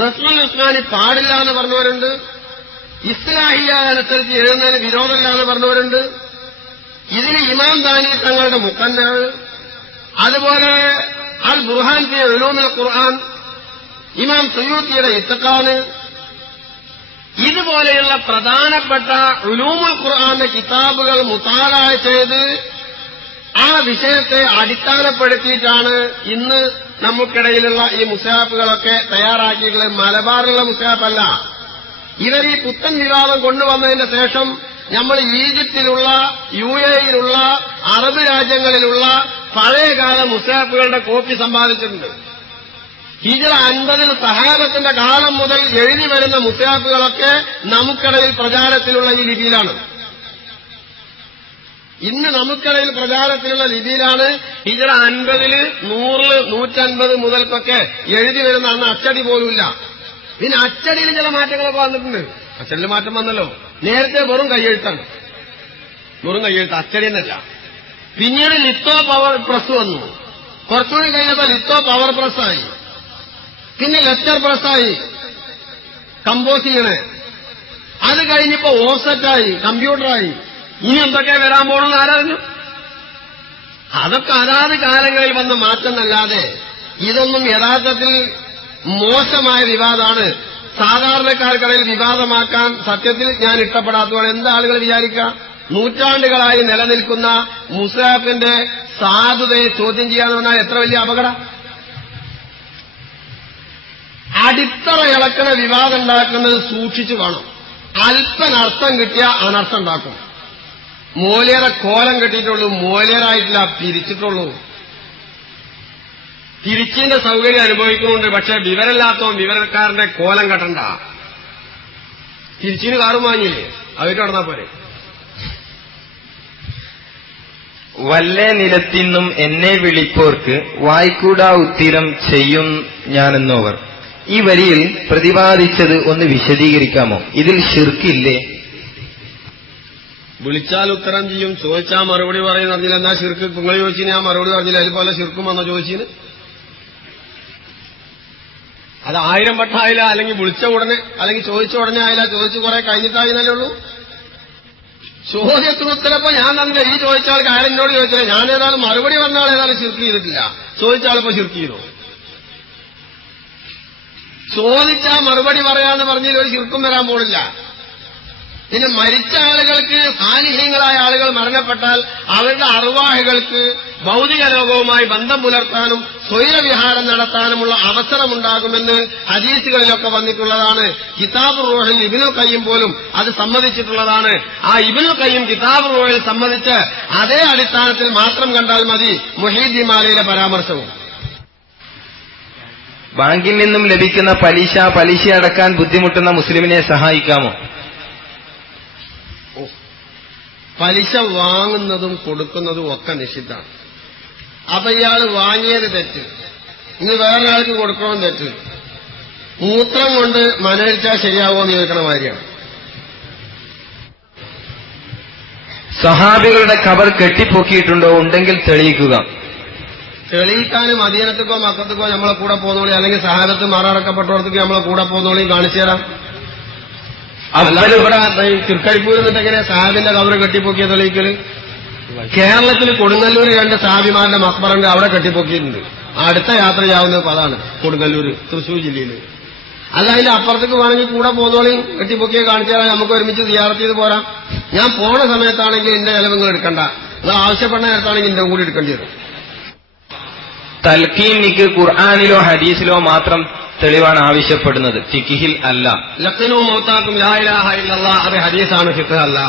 റസ്മുൽ ഉസ്മാനി പാടില്ല എന്ന് പറഞ്ഞവരുണ്ട്, ഇസ്ലാഹിയ അനുസരിച്ച് എഴുതുന്നതിന് വിരോധമില്ല എന്ന് പറഞ്ഞവരുണ്ട്. ഇതിന് ഇമാം ദാനി തങ്ങളുടെ മുഖന്നർ, അതുപോലെ അൽ ബുർഹാൻ ഫി ഉലൂമുൽ ഖുർആൻ, ഇമാം സുയൂത്തിയുടെ ഇത്ഖാന്, ഇതുപോലെയുള്ള പ്രധാനപ്പെട്ട ഉലൂമുൽ ഖുർആന്റെ കിതാബുകൾ മുതാലാ ചെയ്ത് ആ വിഷയത്തെ അടിസ്ഥാനപ്പെടുത്തിയിട്ടാണ് ഇന്ന് നമുക്കിടയിലുള്ള ഈ മുസാഫുകളൊക്കെ തയ്യാറാക്കിയിട്ടുള്ളത്. മലബാറിലുള്ള മുസാഫല്ല, ഇവർ ഈ പുത്തൻ വിവാദം കൊണ്ടുവന്നതിന് ശേഷം നമ്മൾ ഈജിപ്തിലുള്ള UAE-യിലുള്ള അറബ് രാജ്യങ്ങളിലുള്ള പഴയകാല മുസ്ഹഫുകളുടെ കോപ്പി സമ്പാദിച്ചിട്ടുണ്ട്. ഹിജ്റ 50 സഹാബത്തിന്റെ കാലം മുതൽ എഴുതി വരുന്ന മുസ്ഹഫുകളൊക്കെ നമുക്കിടയിൽ പ്രചാരത്തിലുള്ള ഈ ലിപിയിലാണ്. ഇന്ന് നമുക്കിടയിൽ പ്രചാരത്തിലുള്ള ലിപിയിലാണ്. ഹിജ്റ 50, 100, 150 മുതൽക്കൊക്കെ എഴുതി വരുന്ന അന്ന് അച്ചടി പോലുമില്ല. പിന്നെ അച്ചടിയിൽ ചില മാറ്റങ്ങളൊക്കെ വന്നിട്ടുണ്ട്. അച്ചടിയിൽ മാറ്റം വന്നല്ലോ. നേരത്തെ വെറും കയ്യെഴുത്താണ്, വെറും കയ്യെഴുത്ത്, അച്ചടി എന്നല്ല. പിന്നീട് ലിത്തോ പവർ പ്രസ് വന്നു. കുറച്ചുകൂടി കഴിഞ്ഞപ്പോൾ ലിത്തോ പവർ പ്രസ്സായി, പിന്നെ ലെറ്റർ പ്രസ്സായി കമ്പോസിങ്ങിന്. അത് കഴിഞ്ഞപ്പോ ഓഫ്സെറ്റായി, കമ്പ്യൂട്ടറായി. ഇനി എന്തൊക്കെ വരാൻ പോകണമെന്ന് ആരാധന? അതൊക്കെ അതാത് കാലങ്ങളിൽ വന്ന മാറ്റം എന്നല്ലാതെ ഇതൊന്നും യഥാർത്ഥത്തിൽ മോശമായ വിവാദമാണ്. സാധാരണക്കാർക്കിടയിൽ വിവാദമാക്കാൻ സത്യത്തിൽ ഞാൻ ഇഷ്ടപ്പെടാത്തതുകൊണ്ട് എന്താ ആളുകൾ വിചാരിക്കുക? നൂറ്റാണ്ടുകളായി നിലനിൽക്കുന്ന മുസ്ഹഫിന്റെ സാധുതയെ ചോദ്യം ചെയ്യാന്ന് പറഞ്ഞാൽ എത്ര വലിയ അപകടം. അടിത്തറ ഇളക്കുന്ന വിവാദം ഉണ്ടാക്കുന്നത് സൂക്ഷിച്ചു വേണം. അല്പനർത്ഥം കിട്ടിയ അനർത്ഥം ഉണ്ടാക്കും. മോലേറെ കോലം കെട്ടിയിട്ടുള്ളൂ, മോലേറായിട്ടില്ല, പിരിച്ചിട്ടുള്ളൂ. തിരിച്ചിന്റെ സൗകര്യം അനുഭവിക്കുന്നുണ്ട്. പക്ഷെ വിവരമില്ലാത്തവൻ വിവരക്കാരന്റെ കോലം കെട്ടണ്ട. തിരിച്ചിന് കാറും വാങ്ങിയില്ലേ, അവർക്ക് നടന്നാ പോരെ. വല്ലേ നിലത്തിന്നും എന്നെ വിളിപ്പോർക്ക് വായിക്കൂടാ ഉത്തിരം ചെയ്യും ഞാനെന്നോവർ. ഈ വരിയിൽ പ്രതിപാദിച്ചത് ഒന്ന് വിശദീകരിക്കാമോ? ഇതിൽ ശിർക്കില്ലേ? വിളിച്ചാൽ ഉത്തരം ചെയ്യും, ചോദിച്ചാൽ മറുപടി പറയുന്ന പറഞ്ഞില്ല. എന്നാ ശിർക്ക്? നിങ്ങൾ ചോദിച്ചിന് ഞാൻ മറുപടി പറഞ്ഞില്ല, അതുപോലെ ശിർക്കും വന്നോ ചോദിച്ചിന്? അത് 1000 വട്ടമായില്ല, അല്ലെങ്കിൽ വിളിച്ച ഉടനെ, അല്ലെങ്കിൽ ചോദിച്ച ഉടനെ ആയില്ല, ചോദിച്ചു കുറെ കഴിഞ്ഞിട്ടായില്ലേ ഉള്ളൂ. ചോദ്യത്തിന് ഉത്തരപ്പോ ഞാൻ തന്നെ ഈ ചോദിച്ച ആൾക്ക് ആരും എന്നോട് ചോദിച്ചില്ല. ഞാൻ ഏതായാലും മറുപടി പറഞ്ഞ ആൾ ഏതായാലും ശിർക്ക് ചെയ്തിട്ടില്ല, ചോദിച്ച ആളിപ്പോ ശിർക്ക് ചെയ്തു. ചോദിച്ചാ മറുപടി പറയാന്ന് പറഞ്ഞതിൽ ഒരു ശിർക്കും വരാൻ പോണില്ല. പിന്നെ മരിച്ച ആളുകൾക്ക്, സാലിഹ്യങ്ങളായ ആളുകൾ മരണപ്പെട്ടാൽ അവരുടെ അർവാഹുകൾക്ക് ഭൗതിക ലോകവുമായി ബന്ധം പുലർത്താനും സ്വൈരവിഹാരം നടത്താനുമുള്ള അവസരമുണ്ടാകുമെന്ന് ഹദീസുകളിലൊക്കെ വന്നിട്ടുള്ളതാണ്. കിതാബുർ റൂഹിൽ ഇബ്നുൽ ഖയ്യിം പോലും അത് സമ്മതിച്ചിട്ടുള്ളതാണ്. ആ ഇബ്നുൽ ഖയ്യിം കിതാബുർ റൂഹിൽ സമ്മതിച്ച് അതേ അടിസ്ഥാനത്തിൽ മാത്രം കണ്ടാൽ മതി മുഹീദ്ദീൻ മാലയിലെ പരാമർശവും. ബാങ്കിൽ നിന്നും ലഭിക്കുന്ന പലിശ അടക്കാൻ ബുദ്ധിമുട്ടുന്ന മുസ്ലിമിനെ സഹായിക്കാമോ? പലിശ വാങ്ങുന്നതും കൊടുക്കുന്നതും ഒക്കെ നിഷിദ്ധാണ്. അപ്പൊ ഇയാൾ വാങ്ങിയത് തെറ്റ്, ഇനി വേറൊരാൾക്ക് കൊടുക്കണമെന്ന് തെറ്റ്. മൂത്രം കൊണ്ട് മനഴിച്ചാൽ ശരിയാവുമോ എന്ന് ചോദിക്കണ മാതിരിയാണ്. സഹാബികളുടെ ഖബർ കെട്ടിപ്പൊക്കിയിട്ടുണ്ടോ? ഉണ്ടെങ്കിൽ തെളിയിക്കുക. തെളിയിക്കാൻ മദീനത്തേക്കോ മക്കത്തേക്കോ നമ്മളെ കൂടെ പോന്നോളി, അല്ലെങ്കിൽ സഹാബത്ത് മാറടക്കപ്പെട്ടോടത്തേക്ക് നമ്മളെ കൂടെ പോന്നോളി, കാണിച്ചു തരാം. അല്ലാതെ ഇവിടെ തൃക്കരിപ്പൂരിൽ നിന്നിട്ട് എങ്ങനെ സാഹിബിന്റെ കബറ് കെട്ടിപ്പൊക്കിയ തെളിയിക്കല്? കേരളത്തിൽ കൊടുങ്ങല്ലൂർ 2 സാഹിബിമാരുടെ മക്ബറുണ്ട്, അവിടെ കെട്ടിപ്പൊക്കിയിട്ടുണ്ട്. അടുത്ത യാത്ര ചെയ്യാവുന്നത് അതാണ്, കൊടുങ്ങല്ലൂർ, തൃശൂർ ജില്ലയിൽ. അല്ല, അതിന്റെ അപ്പുറത്തേക്ക് വേണമെങ്കിൽ കൂടെ പോന്നോളി, കെട്ടിപ്പൊക്കിയെ കാണിച്ചു തരാം, നമുക്ക് ഒരുമിച്ച് സിയാറത്ത് ചെയ്ത് പോരാം. ഞാൻ പോണ സമയത്താണെങ്കിൽ എന്റെ ചെലവ് നിങ്ങൾ എടുക്കണ്ട, നിങ്ങൾ ആവശ്യപ്പെട്ട നേരത്താണെങ്കിൽ എന്റെ കൂടി എടുക്കേണ്ടി വരും. തൽക്കീനിക്ക് ഖുർആനിലോ ഹദീസിലോ മാത്രം തെളിവാണ് ആവശ്യപ്പെടുന്നത്, ഫിഖിൽ അല്ല. ലഖ്നൂ മൗതാക്കും ലാ ഇലാഹ ഇല്ലല്ലാഹ്, അത് ഹദീസാണ്, ഫിഖ് അല്ല.